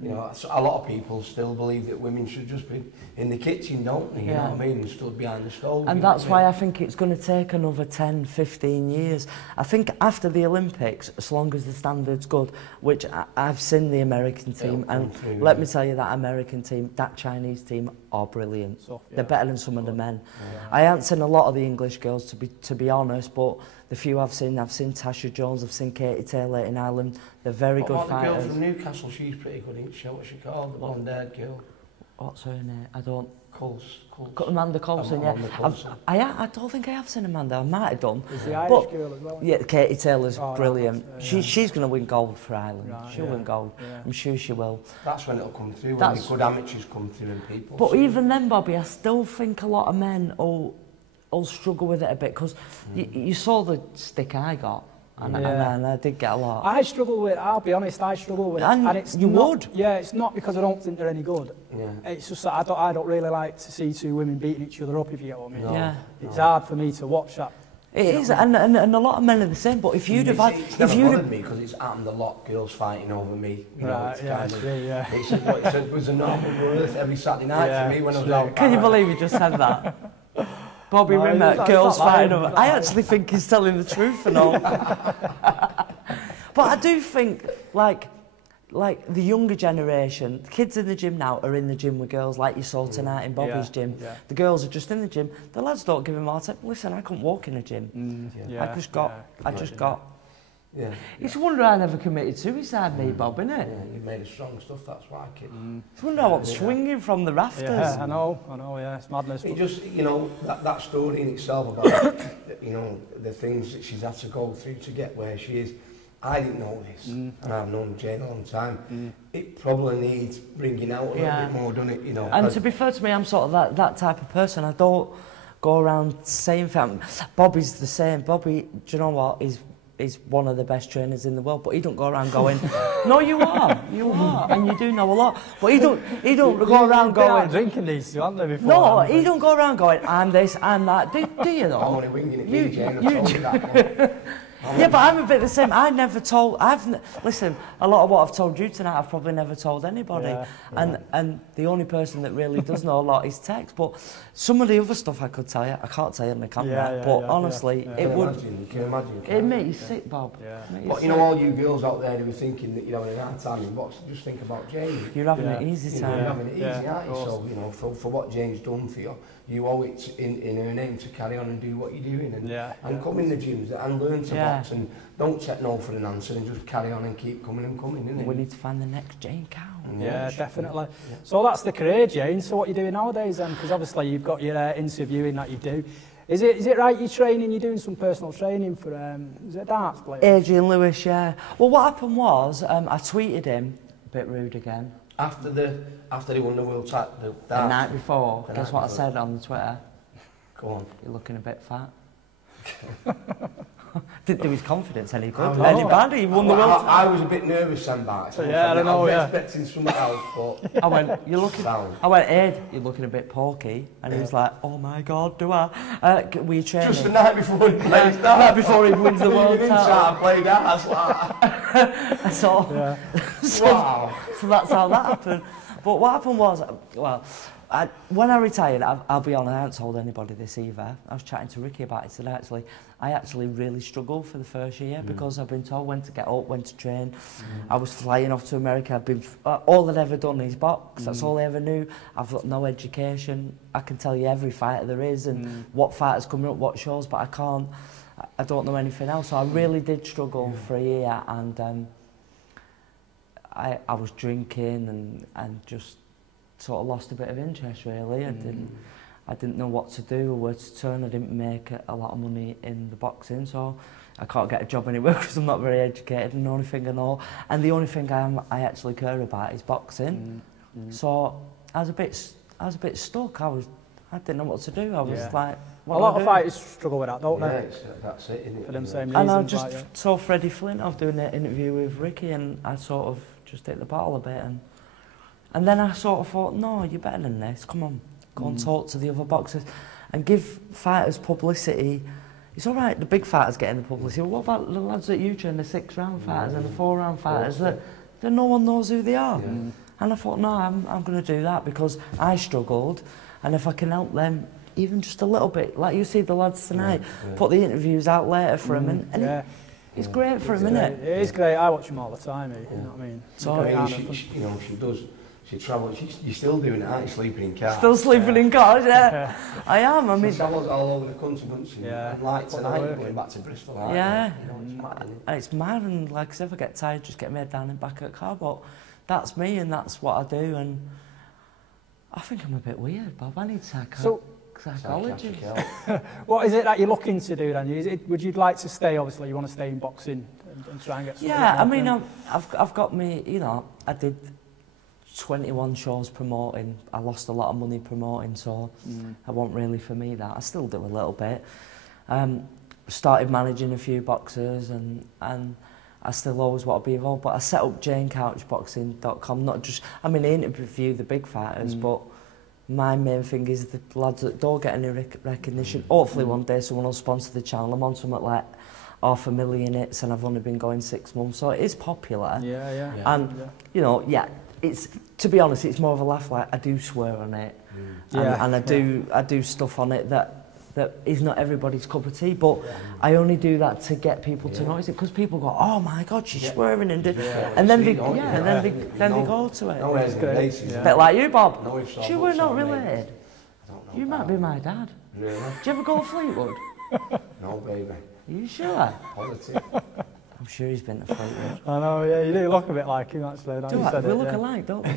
You know, a lot of people still believe that women should just be in the kitchen, don't they? You know what I mean? And stood behind the stove. And that's why I think it's going to take another 10, 15 years. I think after the Olympics, as long as the standard's good, which I've seen the American team, and let me tell you, that American team, that Chinese team are brilliant. So, they're better than some of the men. I haven't seen a lot of the English girls, to be honest, but the few I've seen Tasha Jones, I've seen Katie Taylor in Ireland. They're very good fighters. The girl from Newcastle, she's pretty good, isn't she? What's she called? The blonde-haired girl. What's her name? I don't... Amanda Coulson, I don't think I have seen Amanda. I might have done. Is the Irish girl as well? Yeah, Katie Taylor's brilliant. She's going to win gold for Ireland. She'll win gold. I'm sure she will. That's when it'll come through, when the good amateurs come through and people... But even then, Bobby, I still think a lot of men will struggle with it a bit, because you saw the stick I got. And I did get a lot. I struggle with it, I'll be honest, I struggle with it. And it's would? Yeah, it's not because I don't think they're any good. It's just that I don't really like to see two women beating each other up, if you get what I mean. It's hard for me to watch that. It is, and a lot of men are the same, but if you'd have had... It's never bothered me, because it's happened a lot, girls fighting over me. You know, it's kind of, it was a normal birth every Saturday night for me when I was out. Can you believe you just said that? Bobby Rimmer, girls fighting over. I actually think he's telling the truth and all. But I do think, like the younger generation, the kids in the gym now are in the gym with girls, like you saw tonight in Bobby's gym. The girls are just in the gym. The lads don't give him all time. Listen, I couldn't walk in a gym. I just got. It's a wonder I never committed suicide, me, Bob, isn't it? Yeah, you made a strong stuff, that's why, kid. It's a wonder I was swinging from the rafters. Yeah, I know, it's madness. It just, you know, that story in itself about, you know, the things that she's had to go through to get where she is. I didn't know this, and I've known Jane a long time. It probably needs bringing out a little bit more, doesn't it? You know. And to be fair to me, I'm sort of that type of person. I don't go around saying things. Bobby's the same. Bobby, do you know what? he's one of the best trainers in the world, but he don't go around going, no, you are, and you do know a lot. But he don't go around going drinking these, aren't they? Before, no, he don't go around going, I'm this, I'm that. Do you though? I'm only winging it, DJ, and I told you that. Yeah, but I'm a bit the same. Listen, a lot of what I've told you tonight, I've probably never told anybody. Yeah. And the only person that really does know a lot is Tex. But some of the other stuff I could tell you, I can't tell you on the camera. But honestly, it would. You can imagine. It makes you sick, Bob. Yeah. But you know, all you girls out there who are thinking that you're having a hard time in boxing, just think about James. You're having an easy time. You're having it easy, aren't you? So, you know, for what James done for you, you owe it in her name to carry on and do what you're doing and come in the gyms and learn to box and don't check no for an answer and just carry on and keep coming and coming, innit? We need to find the next Jane Cow. Yeah, definitely. Yeah. So that's the career, Jane. So what are you doing nowadays then? Because obviously you've got your interviewing that you do. Is it right you're training, you're doing some personal training for, is it darts player? Adrian Lewis, yeah. Well, what happened was, I tweeted him, a bit rude again. After he won the world title, the night before, guess what I said on the Twitter? Go on. You're looking a bit fat. Didn't do his confidence any good. Any bad, he won the world title. I was a bit nervous then, Bart. So I don't know, I was expecting something else, but... I went, Ed, you're looking a bit porky. And he was like, oh my God, do I? Were you training? Just the night before he plays the night before he wins the world title. I played darts like Wow. So that's how that happened. But what happened was, well, when I retired, I'll be honest, I haven't told anybody this either. I was chatting to Ricky about it today, actually. I actually really struggled for the first year because I've been told when to get up, when to train. I was flying off to America. I've been all I'd ever done is box. That's all I ever knew. I've got no education. I can tell you every fighter there is and what fighters coming up, what shows, but I don't know anything else. So I really did struggle for a year, and I was drinking and just sort of lost a bit of interest, really. I didn't know what to do or where to turn. I didn't make a lot of money in the boxing, so I can't get a job anywhere because I'm not very educated, and the only thing I know, and the only thing I actually care about is boxing. So I was a bit stuck. I didn't know what to do. I was like, what a lot of fighters struggle with that, don't they? That's it, isn't it? For them same reasons. And I just saw Freddie Flintoff doing an interview with Ricky, and I sort of just hit the bottle a bit, and then I sort of thought, no, you're better than this. Come on, go and talk to the other boxers and give fighters publicity. It's all right, the big fighters getting the publicity. Well, what about the lads that you train, the 6-round fighters and the 4-round fighters that no one knows who they are? And I thought, no, I'm going to do that because I struggled, and if I can help them even just a little bit, like you see the lads tonight, put the interviews out later for them, and it's great for them, isn't it? It is great. I watch them all the time. You know what I mean? So she does. She travels. You're still doing it, aren't you? Sleeping in cars. Still sleeping in cars, I am. I mean, she travels all over the country, doesn't she? And like tonight, we're going back to Bristol. You know, it's mad. And like I said, if I get tired, just get my head down and back at the car. But that's me, and that's what I do. And I think I'm a bit weird, Bob. I need psychology. What is it that you're looking to do then? Would you like to stay, obviously, you want to stay in boxing and try and get something? Yeah, I mean, I've got me, you know, I did 21 shows promoting. I lost a lot of money promoting, so it wasn't really for me that. I still do a little bit. Started managing a few boxers, and I still always want to be involved, but I set up janecouchboxing.com, not just, I mean, I interview the big fighters, but my main thing is the lads that don't get any recognition. Hopefully one day someone will sponsor the channel. I'm on something like 500,000 hits, and I've only been going 6 months, so it is popular. And you know, it's, to be honest, it's more of a laugh. Like, I do swear on it, and I do stuff on it that is not everybody's cup of tea, but I only do that to get people to notice it, because people go, oh my God, she's swearing, and then they go to it. It's a bit like you, Bob. You were not related. You might be my dad. Really? Do you ever go to Fleetwood? No, baby. Are you sure? Positive. I'm sure he's been to Fleetwood. I know, yeah, you do look a bit like him, actually. We look alike, don't we?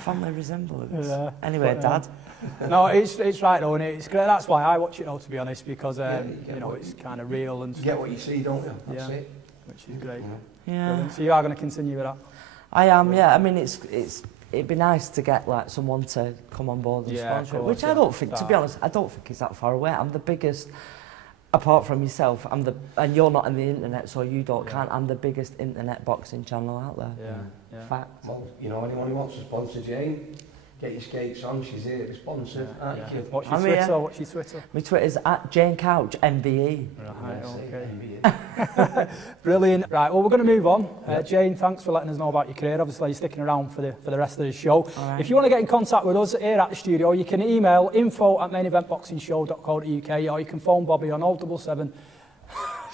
Family resemblance. Anyway, Dad. No, it's right though, and it's great. That's why I watch it though, to be honest, because you know, it's kind of real and you get what you see, don't you? That's it. Which is great. Yeah. So you are going to continue with that? I am, yeah. I mean, it'd be nice to get like someone to come on board and sponsor it, which I don't think, to be honest, I don't think it's that far away. I'm the biggest apart from yourself, and you're not on the internet, so you can't. I'm the biggest internet boxing channel out there. Yeah. Fact. Well, you know, anyone who wants to sponsor Jane, get your skates on. She's here to sponsor. Yeah. What's your Twitter? What's your Twitter? My Twitter's @JaneCouchMBE. Right, okay. Brilliant. Right, well, we're going to move on. Jane, thanks for letting us know about your career. Obviously, you're sticking around for the rest of the show. Right. If you want to get in contact with us here at the studio, you can email info@maineventboxingshow.co.uk, or you can phone Bobby on 077.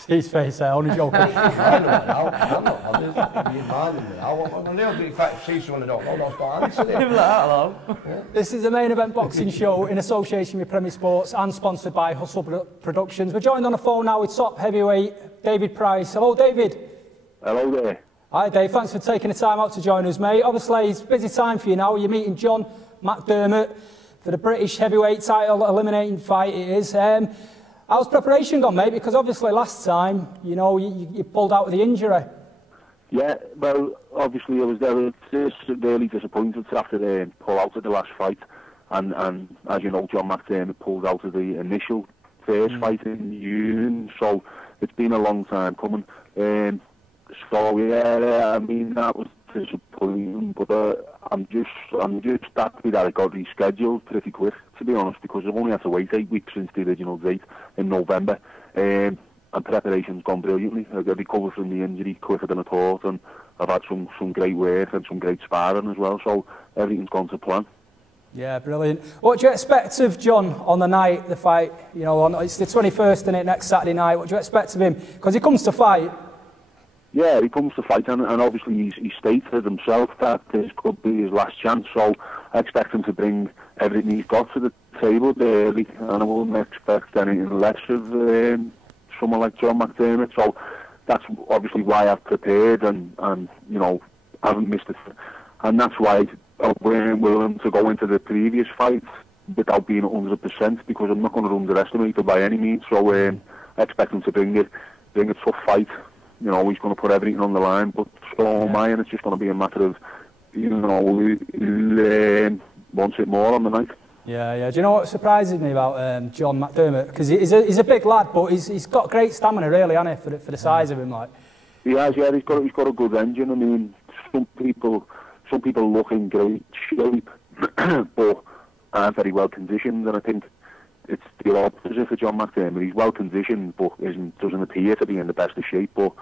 His face there, only joking. I'm not bothered. You're minding me. What I'm going to do if I see someone I don't know, don't answer them. Hello. This is the Main Event Boxing Show in association with Premier Sports and sponsored by Hustle Productions. We're joined on the phone now with top heavyweight David Price. Hello, David. Hello there. Hi, Dave. Thanks for taking the time out to join us, mate. Obviously, it's a busy time for you now. You're meeting John McDermott for the British heavyweight title, eliminating fight it is. How's preparation gone, mate? Because obviously last time, you know, you pulled out with the injury. Yeah, well, obviously I was just really disappointed after the pull out of the last fight. And as you know, John McDermott pulled out of the initial first fight in June. So it's been a long time coming. So yeah, I mean, that was disappointing. But I'm just happy that it got rescheduled pretty quick, to be honest, because I've only had to wait 8 weeks since the original date in November. And preparation's gone brilliantly. I recovered from the injury quicker than I thought, and I've had some great work and some great sparring as well, so everything's gone to plan. Yeah, brilliant. What do you expect of John on the night, the fight? You know, it's the 21st, isn't it, next Saturday night? What do you expect of him? Because he comes to fight. Yeah, he comes to fight, and obviously he stated himself that this could be his last chance, so I expect him to bring everything he's got to the table early, and I wouldn't expect anything less of someone like John McDermott. So that's obviously why I've prepared and you know, haven't missed it, and that's why I'm willing to go into the previous fight without being 100%, because I'm not going to underestimate it by any means. So I expect him to bring a tough fight. You know, he's going to put everything on the line, but so am I, and it's just going to be a matter of, you know, who wants it more on the night. Yeah. Do you know what surprises me about John McDermott? Because he's a big lad, but he's got great stamina, really, hasn't he, for the size of him, like. He has, yeah. He's got a good engine. I mean, some people look in great shape, but aren't very well conditioned, and I think it's the opposite for John McDermott. He's well conditioned, but doesn't appear to be in the best of shape. But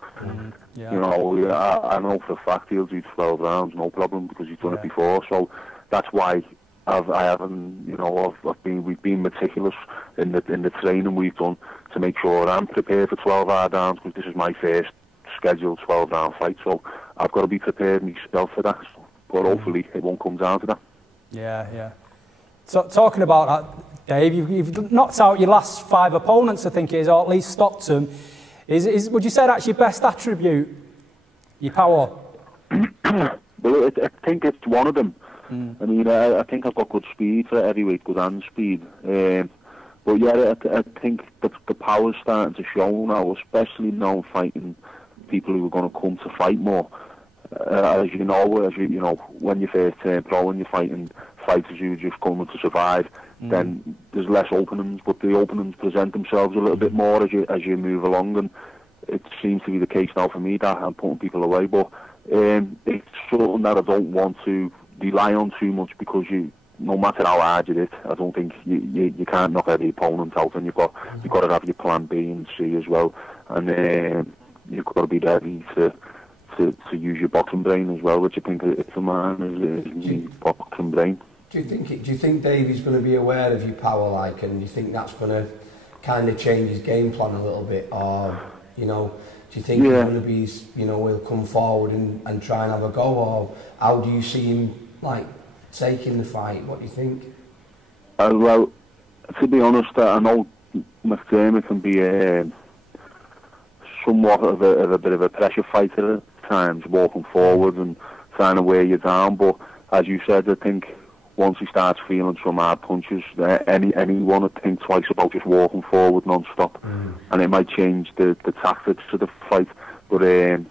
you know, I know for a fact he'll do 12 rounds, no problem, because he's done it before. So that's why we've been meticulous in the training we've done to make sure I'm prepared for 12 hard rounds, because this is my first scheduled 12 round fight. So I've got to be prepared myself for that. But hopefully it won't come down to that. Yeah. So talking about that, Dave, you've knocked out your last 5 opponents, I think it is, or at least stopped them. Would you say that's your best attribute, your power? Well, I think it's one of them. I mean, I think I've got good speed for heavyweight, good hand speed. But yeah, I think the power's starting to show now, especially now fighting people who are going to come to fight more. As you know, when you first turn pro and you're fighting fighters who are just coming to survive, then there's less openings, but the openings present themselves a little bit more as you move along, and it seems to be the case now for me that I'm putting people away. But it's something that I don't want to rely on too much, because no matter how hard you hit, I don't think you can't knock every opponent out, and you've got to have your plan B and C as well, and you've got to be ready to use your boxing brain as well, which I think it's a man is your boxing brain. Do you think Davey's going to be aware of your power, like, and do you think that's going to kind of change his game plan a little bit, or do you think he's going to be, he'll come forward and try and have a go, or how do you see him like taking the fight? What do you think? Well, to be honest, I know McDermott can be somewhat of a bit of a pressure fighter at times, walking forward and trying to wear you down. But as you said, I think once he starts feeling some hard punches, anyone would think twice about just walking forward non-stop, and it might change the tactics of the fight. But we'll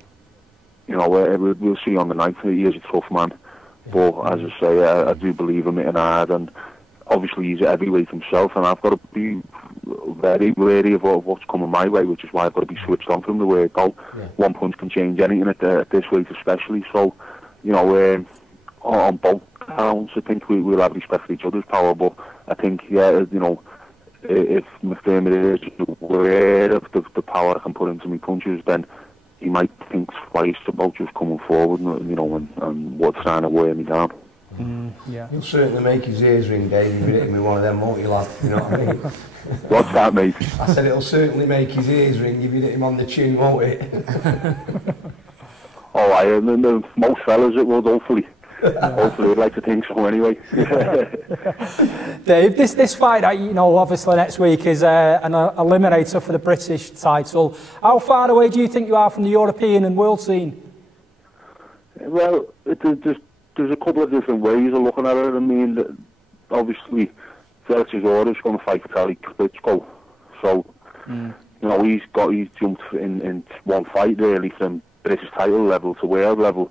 see on the night. He is a tough man, but as I say, I do believe him hitting hard, and obviously he's a heavyweight himself, and I've got to be very wary of what's coming my way, which is why I've got to be switched on from the word go. Yeah. One punch can change anything at this weight especially, so, you know, on both counts, I think we'll have respect for each other's power, but I think, yeah, you know, if McDermott is aware of the power I can put into my punches, then he might think twice about just coming forward, you know, and what's trying to wear me down. Yeah. He'll certainly make his ears ring, Dave, if you hit him with one of them, won't you, lad? You know what I mean? What's that, mate? I said it'll certainly make his ears ring if you hit him on the chin, won't it? Oh, most fellas it would, hopefully. Hopefully, I'd like to think so anyway. Dave, this fight, you know, obviously next week is an eliminator for the British title. How far away do you think you are from the European and world scene? Well, there's a couple of different ways of looking at it. I mean, obviously, Felix Chisora is going to fight Vitaly Klitschko, so you know he's jumped in one fight really from British title level to world level,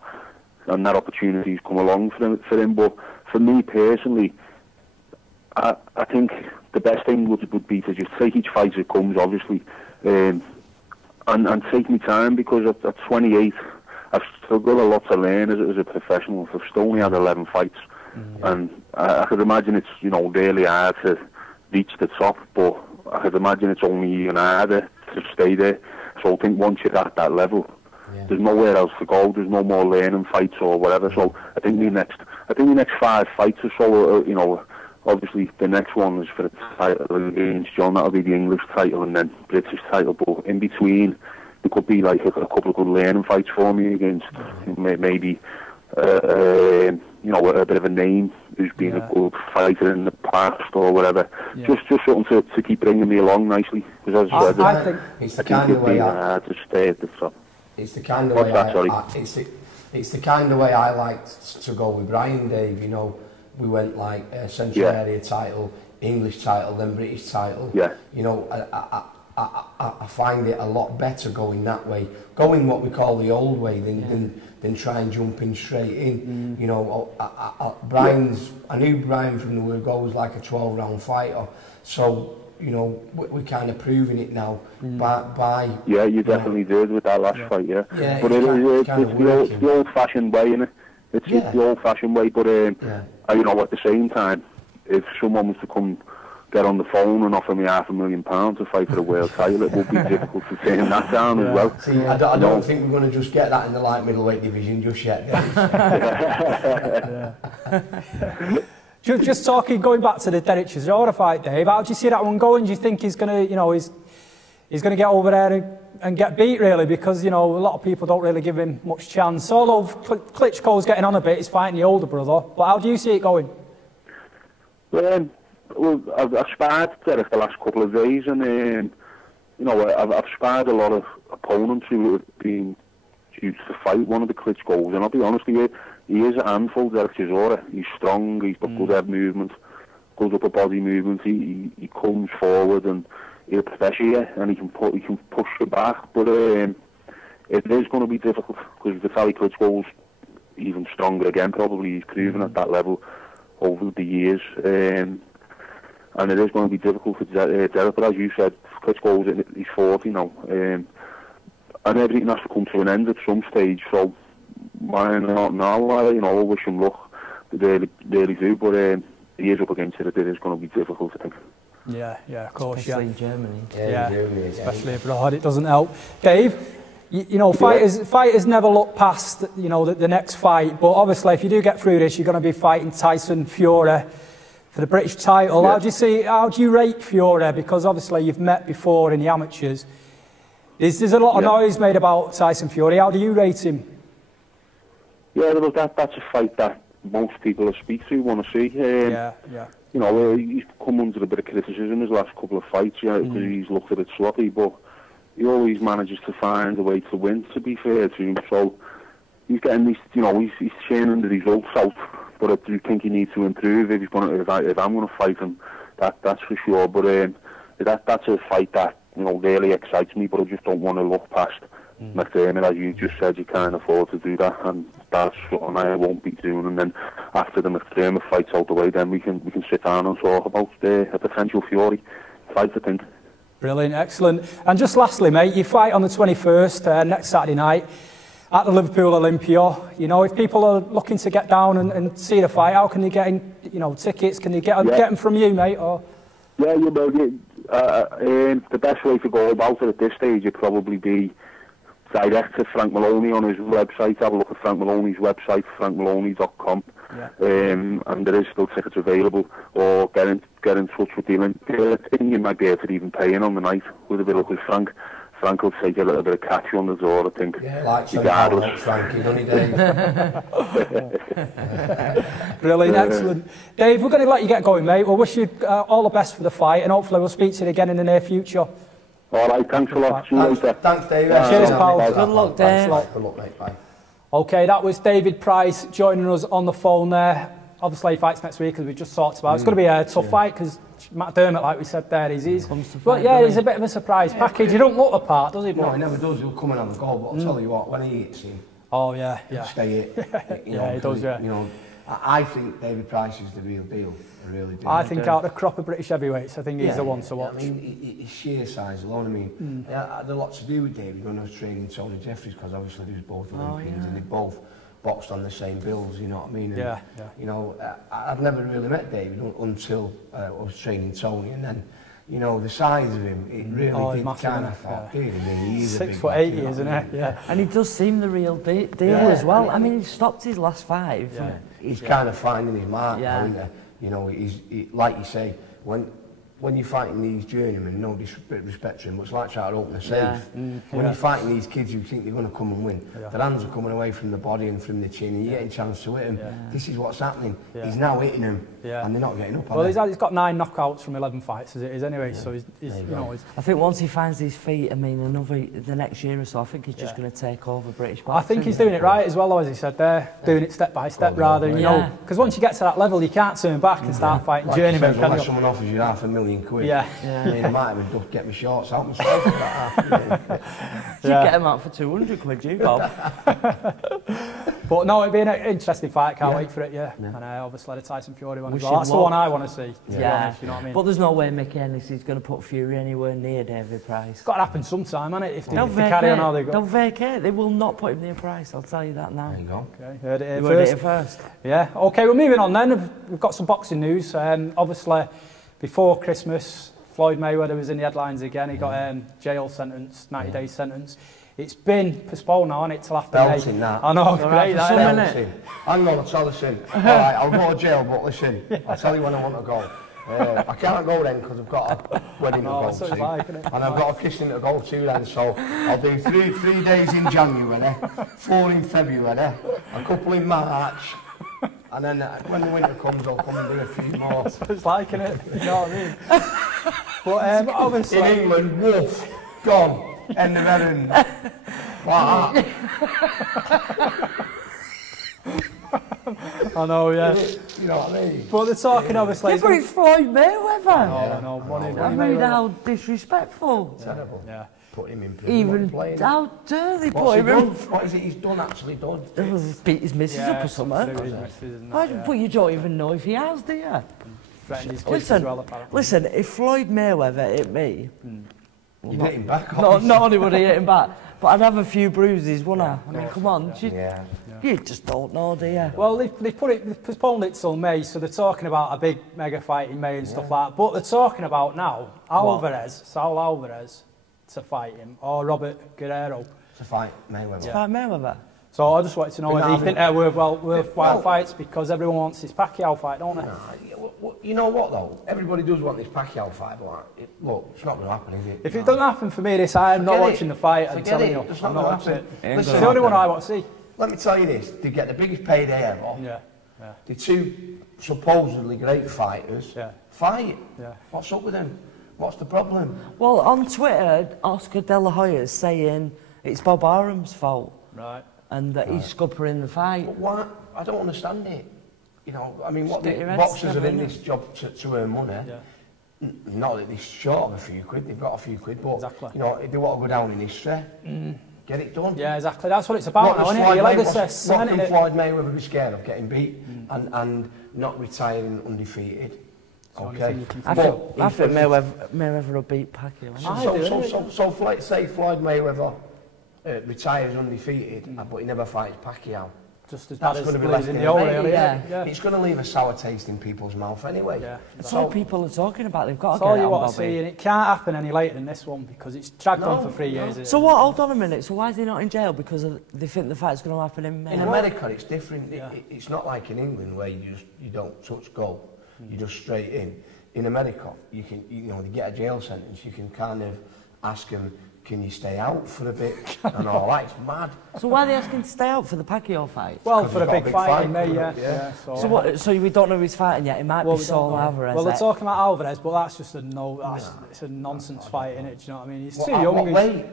and that opportunity's come along for him. But for me personally, I think the best thing would be to just take each fight as it comes, obviously, and take my time, because at 28. I've still got a lot to learn as a professional. I've still only had 11 fights, and I could imagine it's, you know, really hard to reach the top, but I could imagine it's only even harder to stay there. So I think once you're at that level, there's nowhere else to go. There's no more learning fights or whatever. So I think the next 5 fights or so, you know, obviously the next one is for the title against John. That'll be the English title and then British title. But in between, there could be like a couple of good learning fights for me against maybe you know, a bit of a name who's been a good fighter in the past or whatever. Just something to keep bringing me along nicely. Because as I think it's the kind of way to stay at the top. It's the kind of way it's the kind of way I like to go with Brian, Dave. You know, we went like Central Area title, English title, then British title. Yeah. You know, I find it a lot better going that way, going what we call the old way, than try and jump in straight in. You know, I knew Brian from the word go was like a 12-round fighter, so you know we're kind of proving it now by yeah, you definitely did with that last fight, but it's the old-fashioned way, isn't it? It's the old-fashioned way, but you know, at the same time, if someone was to come get on the phone and offer me £500,000 to fight for the world title, it would be difficult to turn that down as well. See, I don't think we're going to just get that in the light middleweight division just yet, Dave. Just talking, going back to the Derek Chisora fight, Dave, how do you see that one going? Do you think he's going to, you know, he's going to get over there and get beat, really? Because, you know, a lot of people don't really give him much chance. Although Klitschko's getting on a bit, he's fighting the older brother. But how do you see it going? Well, I've sparred Derek the last couple of days, and you know, I've sparred a lot of opponents who have been due to fight one of the Klitschkos, and I'll be honest with you, he is a handful, Derek Chisora. He's strong, he's got good head movement, good upper body movement, he comes forward and he'll pressure you, and he can push you back, but it is going to be difficult, because Vitaly Klitschko's even stronger again, probably. He's proven at that level over the years, and it is going to be difficult for Derek, but as you said, Klitschko's he's 40 now, and everything has to come to an end at some stage, so why not now? You know, I wish him luck, they really do, but he is up against it. It is going to be difficult, I think. Yeah, of course, especially in Germany. Yeah, in Germany, especially abroad, it doesn't help. Dave, you know, fighters never look past, you know, the next fight, but obviously if you do get through this, you're going to be fighting Tyson Fury for the British title. How do you rate Fury? Because obviously you've met before in the amateurs. There's a lot of noise made about Tyson Fury. How do you rate him? Yeah, well, that's a fight that most people I speak to want to see. You know, he's come under a bit of criticism his last couple of fights, because he's looked a bit sloppy, but he always manages to find a way to win, to be fair to him. So he's getting these, you know, he's churning the results out. But I do think he needs to improve if I'm going to fight him. That's for sure. But that's a fight that, you know, really excites me. But I just don't want to look past McDermott, as you just said. You can't afford to do that, and that's something I won't be doing. And then after the McDermott fight's out the way, then we can sit down and talk about a potential Fury fight, I think. Brilliant, excellent. And just lastly, mate, you fight on the 21st, next Saturday night, at the Liverpool Olympia. You know, if people are looking to get down and see the fight, how can they get in, you know, tickets? Can they get them from you, mate? Or? Yeah, you know, the best way to go about it at this stage would probably be direct to Frank Maloney on his website. Have a look at Frank Maloney's website, frankmaloney.com. Yeah. And there is still tickets available, or get in touch with the Olympia. You might be able to even pay in on the night with a bit of Frank. Frank will take a little bit of cash on the door, I think. Yeah, like regardless. Frankie, don't he, Dave? Brilliant, excellent. Dave, we're going to let you get going, mate. We'll wish you all the best for the fight, and hopefully we'll speak to you again in the near future. All right, thanks a lot. See you later. Thanks, Dave. Cheers, pal. Good luck, Dave. Good luck, mate. Bye. Okay, that was David Price joining us on the phone there. Obviously, he fights next week, as we just talked about. It's going to be a tough fight, because McDermott, like we said there, he's a bit of a surprise package. He don't look the part, does he? No, he never does. He'll come and have a go, but I'll tell you what, when he hits him, he'll stay it. He does, yeah. You know, I think David Price is the real deal. I really do. I think out of the crop of British heavyweights, I think he's the one to watch. I mean, his sheer size alone, I mean, it had a lot to do with David when I was training Tony Jeffries, because obviously they was both Olympians and they both boxed on the same bills, you know what I mean? And, you know, I've never really met David until I was training Tony, and then, you know, the size of him, it really did kind of thought, he's 6'8", isn't he? Yeah. And he does seem the real deal as well. I mean, he stopped his last 5. Yeah. He's kind of finding his mark now, isn't he? You know, like you say, when you're fighting these journeymen, no disrespect to him, but it's like trying to open a safe. When you're fighting these kids who think they're going to come and win, their hands are coming away from the body and from the chin, and you're getting a chance to hit him. This is what's happening. He's now hitting them, and they're not getting up. Well, he's got 9 knockouts from 11 fights as it is anyway, so he's you know. I think once he finds his feet, I mean, the next year or so, I think he's just going to take over British boxing. I think he's doing it right as well, as he said there, doing it step by step rather than, you know, because once you get to that level, you can't turn back and start fighting journeymen. Unless someone offers you £500,000. I mean, I might have just get my shorts out myself. You'd get them out for 200 quid, you, Bob. But no, it'd be an interesting fight. Can't wait for it, And obviously the Tyson Fury one as well. That's the one I want to see, to be honest, you know what I mean? But there's no way Mick Ennis is going to put Fury anywhere near David Price. It's got to happen sometime, hasn't it? If they carry on how they go. They'll vacate. They will not put him near Price, I'll tell you that now. There you go. Okay, heard it here first. First. Yeah, okay, we're moving on then. We've got some boxing news. Obviously, before Christmas, Floyd Mayweather was in the headlines again. He got jail sentence, 90-day sentence. It's been postponed now, isn't it, till after Belting May. that. I know, great that, isn't it? Hang on, I'll tell listen. All right, I'll go to jail, but listen, I'll tell you when I want to go. I can't go then because I've got a wedding to go to, and I've got a christening to go to then, so I'll do three days in January, 4 in February, a couple in March, and then when the winter comes I'll come and do a few more. So it's like, innit? You know what I mean? But obviously... In England, woof, gone. End of errand. Like that. I know, yeah. You know what I mean? But they're talking obviously... Yeah, but it's Floyd Mayweather. No, I mean, how disrespectful. Terrible. Yeah. Put him in prison. Even how dare they put him in? What is it he's done actually done? Beat his missus up or something. But you don't even know if he has, do you? Listen, if Floyd Mayweather hit me... You'd hit him back, not only would I hit him back, but I'd have a few bruises, wouldn't I? I mean, come on. You just don't know, do you? Well, they've postponed it till May, so they're talking about a big mega fight in May and stuff like that. But they're talking about now, Saul Alvarez to fight him, or Robert Guerrero. To fight Mayweather. To fight Mayweather. So I just wanted to know whether you think they're worthwhile fights, because everyone wants this Pacquiao fight, don't they? You know what though? Everybody does want this Pacquiao fight, but look, it's not going to happen, is it? If it doesn't happen for me this, I'm not watching the fight. I'm telling you, I'm not watching it. It's the only one I want to see. Let me tell you this: they get the biggest payday ever. Yeah. The two supposedly great fighters fight. Yeah. What's up with them? What's the problem? Well, on Twitter, Oscar De La Hoya's saying it's Bob Arum's fault. Right. And that he's scuppering the fight. But why? I don't understand it. You know, I mean, what the boxers are in this job to earn money. Yeah. Not that they're short of a few quid, they've got a few quid, but you know, they want to go down in history. Get it done. Yeah, exactly. That's what it's about now, isn't it? Your legacy. What can Floyd Mayweather be scared of? Getting beat and not retiring undefeated. Okay. I think Mayweather will beat Pacquiao. So say Floyd Mayweather retires undefeated, but he never fights Pacquiao. Just as bad as going to be left in the old area. It's going to leave a sour taste in people's mouth anyway. Yeah. That's all people are talking about. They've got to get it on, Bobby. That's all you want to see, and it can't happen any later than this one because it's dragged on for 3 years. So what? Hold on a minute. So why is he not in jail? Because they think the fight's going to happen in May. In America, it's different. It's not like in England where you don't touch go. You just straight in. In America, you they get a jail sentence. You can kind of ask them, can you stay out for a bit and all that? It's mad. So why are they asking to stay out for the Pacquiao fight? Well, for a big fight in May, So we don't know who's fighting yet. It might be Saul Alvarez. Well, they're talking about Alvarez, but that's just it's a nonsense fight, isn't it? Do you know what I mean? He's too young. What weight?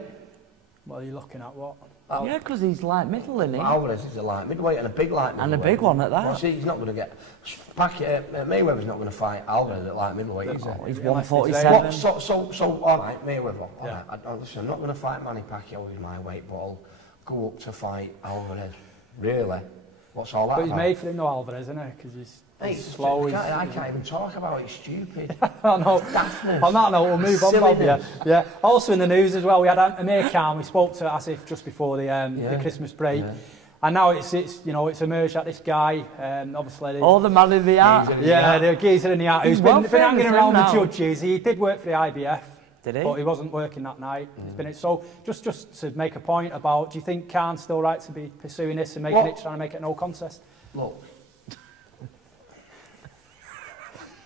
What are you looking at? What? Yeah, because he's light middle, isn't he? Alvarez is a light middleweight and a big light middleweight. And a big one at that. Well, see, he's not going to get... Mayweather's not going to fight Alvarez at light middleweight, is he? He's 147. So, all right, Mayweather. All right, listen, I'm not going to fight Manny Pacquiao with my weight, but I'll go up to fight Alvarez. Really? What's all that But he's about? made for him, no Alvarez, isn't he? Because he's slow. I can't even talk about it. It's stupid. I know. Daftness. On that note, we'll move on, Bob. Yeah. Also in the news as well, we had Amir Khan. We spoke to Asif just before the Christmas break. Yeah. And now it's emerged that this guy, obviously... the man in the hat. Yeah, the geezer in the hat, who's been hanging around the judges. He did work for the IBF. Did he? But he wasn't working that night. So just to make a point about, do you think Khan's still right to be pursuing this and trying to make it no contest? Look.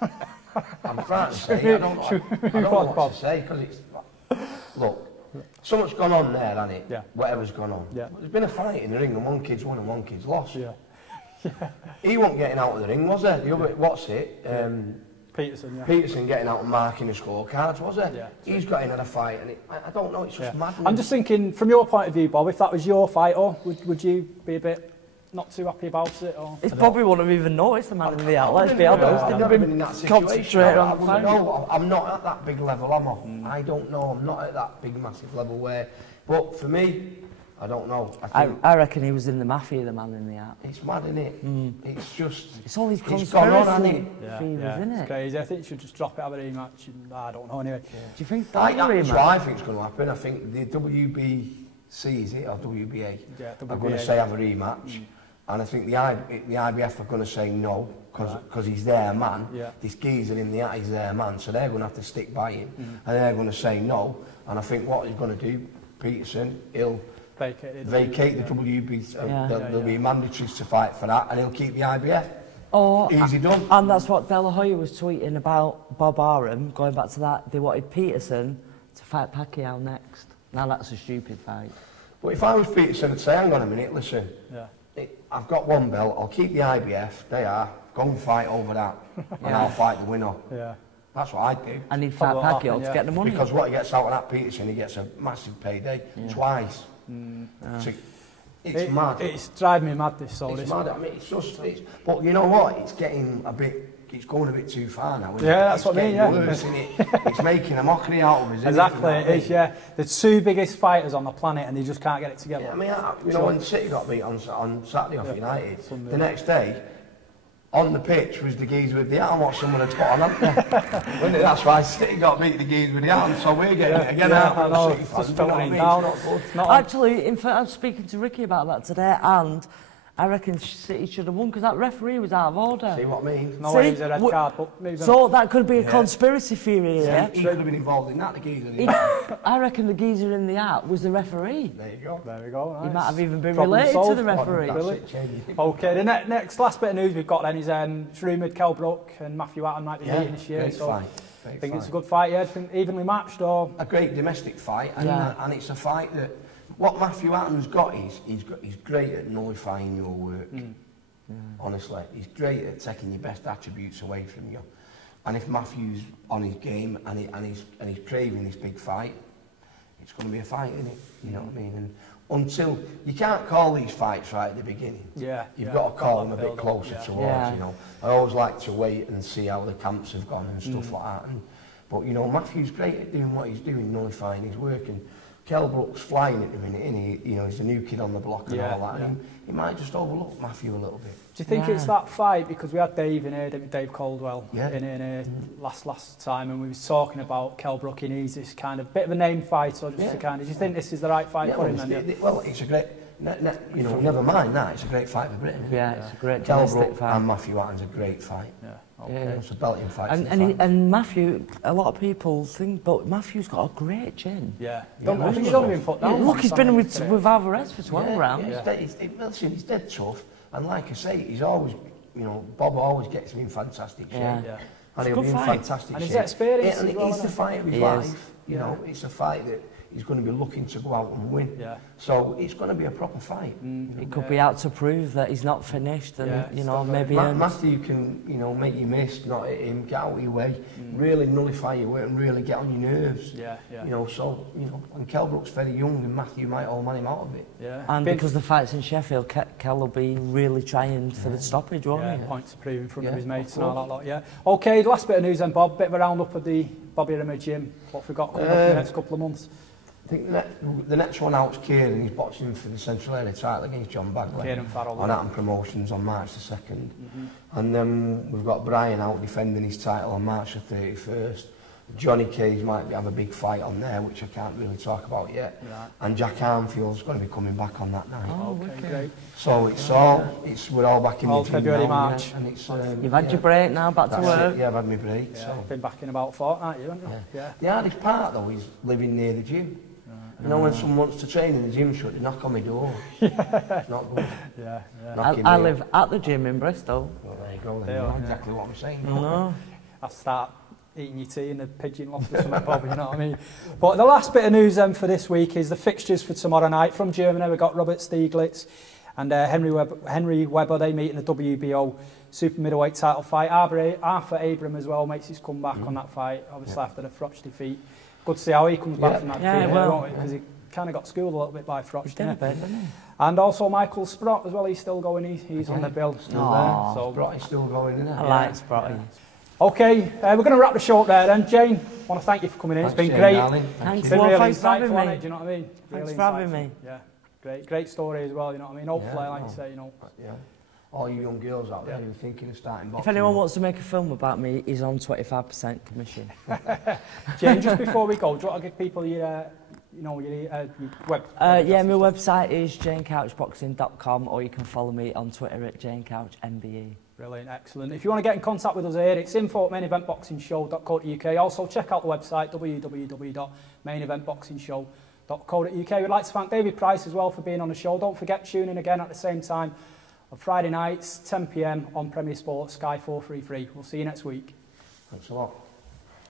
I'm trying to say, I don't know what to say, because it's... Look, so much gone on there, hasn't it? Yeah. Whatever's gone on. Yeah. There's been a fight in the ring and one kid's won and one kid's lost. Yeah. He wasn't getting out of the ring, was he? The other, what's it? Peterson, Peterson getting out and marking the scorecards, was he? Yeah. He's got in a fight, and I don't know, it's just madness. I'm just thinking, from your point of view, Bob, if that was your fight, would you be a bit... not too happy about it, or it's probably wouldn't have even noticed the man in the out. Let's be honest. I've never been in that situation. I'm not at that big level, am I? I don't know. I'm not at that big, massive level where. But for me, I don't know. I reckon he was in the mafia, the man in the hat. It's mad, isn't it? It's just. It's all these conspiracy feelings, isn't it? It's crazy. I think you should just drop it, have a rematch. I don't know anyway. Do you think that's what I think is going to happen? I think the WBC, is it, or WBA? Yeah, WBA. I'm going to say have a rematch. And I think the IBF are going to say no, because he's their man. Yeah. This geezer in the hat is their man, so they're going to have to stick by him. And they're going to say no. And I think what he's going to do, Peterson, he'll vacate the WBC. There'll be mandatories to fight for that, and he'll keep the IBF. Easy done. And that's what De La Hoya was tweeting about Bob Arum, going back to that. They wanted Peterson to fight Pacquiao next. Now that's a stupid fight. But if I was Peterson, I'd say, hang on a minute, listen. Yeah. I've got one belt, I'll keep the IBF, go and fight over that, and I'll fight the winner. Yeah. That's what I'd do. And he'd fight Pacquiao to get the money. Because what he gets out of that Peterson, he gets a massive payday, twice. It's mad. It's driving me mad, this all. It's mad, I mean, but you know what, it's going a bit too far now, isn't it? That's what I mean, worse, isn't it? It's making a mockery out of us, isn't exactly, it is, the two biggest fighters on the planet, and they just can't get it together. Yeah, I mean, when City got beat on Saturday off United, the next day, on the pitch was the geezer with the hat, and what someone had put on, hadn't they? That's why City got beat, the geezer with the hat, and so we're getting it again out of City fans. Just filtering down. Actually, in fact, I was speaking to Ricky about that today, and I reckon City should have won because that referee was out of order. See what I mean? No way, he's a red card. But so that could be a conspiracy theory here. He could have been involved in that, the geezer. I reckon the geezer in the hat was the referee. There you go. There we go. Nice. He might have even been related to the referee. Okay, the next last bit of news we've got then is it's rumoured Kell Brook and Matthew Hatton might be meeting this year. Great fight. I think it's a good fight, I think evenly matched. Or a great domestic fight, and it's a fight that... What Matthew Hatton's got is he's great at nullifying your work. Honestly, he's great at taking your best attributes away from you. And if Matthew's on his game and he's craving this big fight, it's going to be a fight, isn't it? You know what I mean? And until you can't call these fights right at the beginning. You've got to call them a bit closer towards. You know, I always like to wait and see how the camps have gone and stuff like that. But you know, Matthew's great at doing what he's doing, nullifying his work. And Kell Brook's flying at the minute, isn't he? You know, he's a new kid on the block and all that. Yeah. And he might just overlook Matthew a little bit. Do you think it's that fight? Because we had Dave in here, Dave Caldwell, in here last time, and we was talking about Kell Brook, and he's this kind of bit of a name fighter, just to kind of. Do you think this is the right fight for him? Well, it's a great. You know, never mind that. It's a great fight for Britain. Yeah, it's a great Kell domestic Brook fight. and Matthew Atten's a great fight. Yeah. Okay. It's a belting fight. And Matthew, a lot of people think, but Matthew's got a great chin. Yeah. I think he's only been put down. Look, he's been with Alvarez for 12 rounds. Listen, he's dead tough, and like I say, he's always, you know, Bob always gets him in fantastic shape. Yeah. And he'll be in fantastic shape. And he's experienced. And it's the fight of his life. You know, it's a fight that he's going to be looking to go out and win. Yeah. So it's going to be a proper fight. It could be out to prove that he's not finished, and you know, maybe Matthew can, you know, make you miss, not hit him, get out of your way, really nullify your way, and really get on your nerves. Yeah. You know, so you know, and Kell Brook's very young, and Matthew might all man him out of it. Yeah. And because the fight's in Sheffield, Kell will be really trying for the stoppage, won't he? Points to prove in front of his mates and all that lot. Yeah. Okay, the last bit of news then, Bob. Bit of a roundup of the Bobby Rimmer gym. What have we got coming up in the next couple of months? I think the next one out's Kieran. He's boxing for the Central Area title against John Bagley on Atom Promotions on March the 2nd. And then we've got Brian out defending his title on March the 31st. Johnny Cage might have a big fight on there, which I can't really talk about yet. Right. And Jack Armfield's going to be coming back on that night. Oh, okay, great. So we're all back in the gym February, now, March. And it's, you've had your break now, back to work. Yeah, I've had my break. Yeah, so. Been back in about a fortnight, haven't you? Yeah. The hardest part though is living near the gym. You know, when someone wants to train in the gym, they knock on my door. It's not good. I live at the gym in Bristol. Well, there you go. Then. You know exactly what I'm saying. No. I'll start eating your tea in the pigeon loft or something, Bob, you know what I mean? But the last bit of news then for this week is the fixtures for tomorrow night. From Germany, we've got Robert Stieglitz and Henry Weber. They meet in the WBO super middleweight title fight. Arthur Abram as well makes his comeback on that fight, obviously after the Froch defeat. Good to see how he comes back from that defeat, because he kind of got schooled a little bit by Froch. And also Michael Sprott as well, he's still going, he's on the bill, still there. So Sprott is still going, isn't it? I like Sprott. Okay, we're going to wrap the show up there then. Jane, I want to thank you for coming in. It's been great. Thanks, been really thanks for having me. Do you know what I mean? Thanks for having me. Yeah, great story as well, you know what I mean? Hopefully, like you say, you know. Yeah. All you young girls out there who are thinking of starting boxing. If anyone wants to make a film about me, he's on 25% commission. Jane, just before we go, do you want to give people your web? Yeah, my website is janecouchboxing.com, or you can follow me on Twitter at janecouchmbe. Brilliant, excellent. If you want to get in contact with us here, it's info@maineventboxingshow.co.uk. Also, check out the website, www.maineventboxingshow.co.uk. We'd like to thank David Price as well for being on the show. Don't forget, tune in again at the same time on Friday nights, 10 PM on Premier Sports, Sky 433. We'll see you next week. Thanks a lot.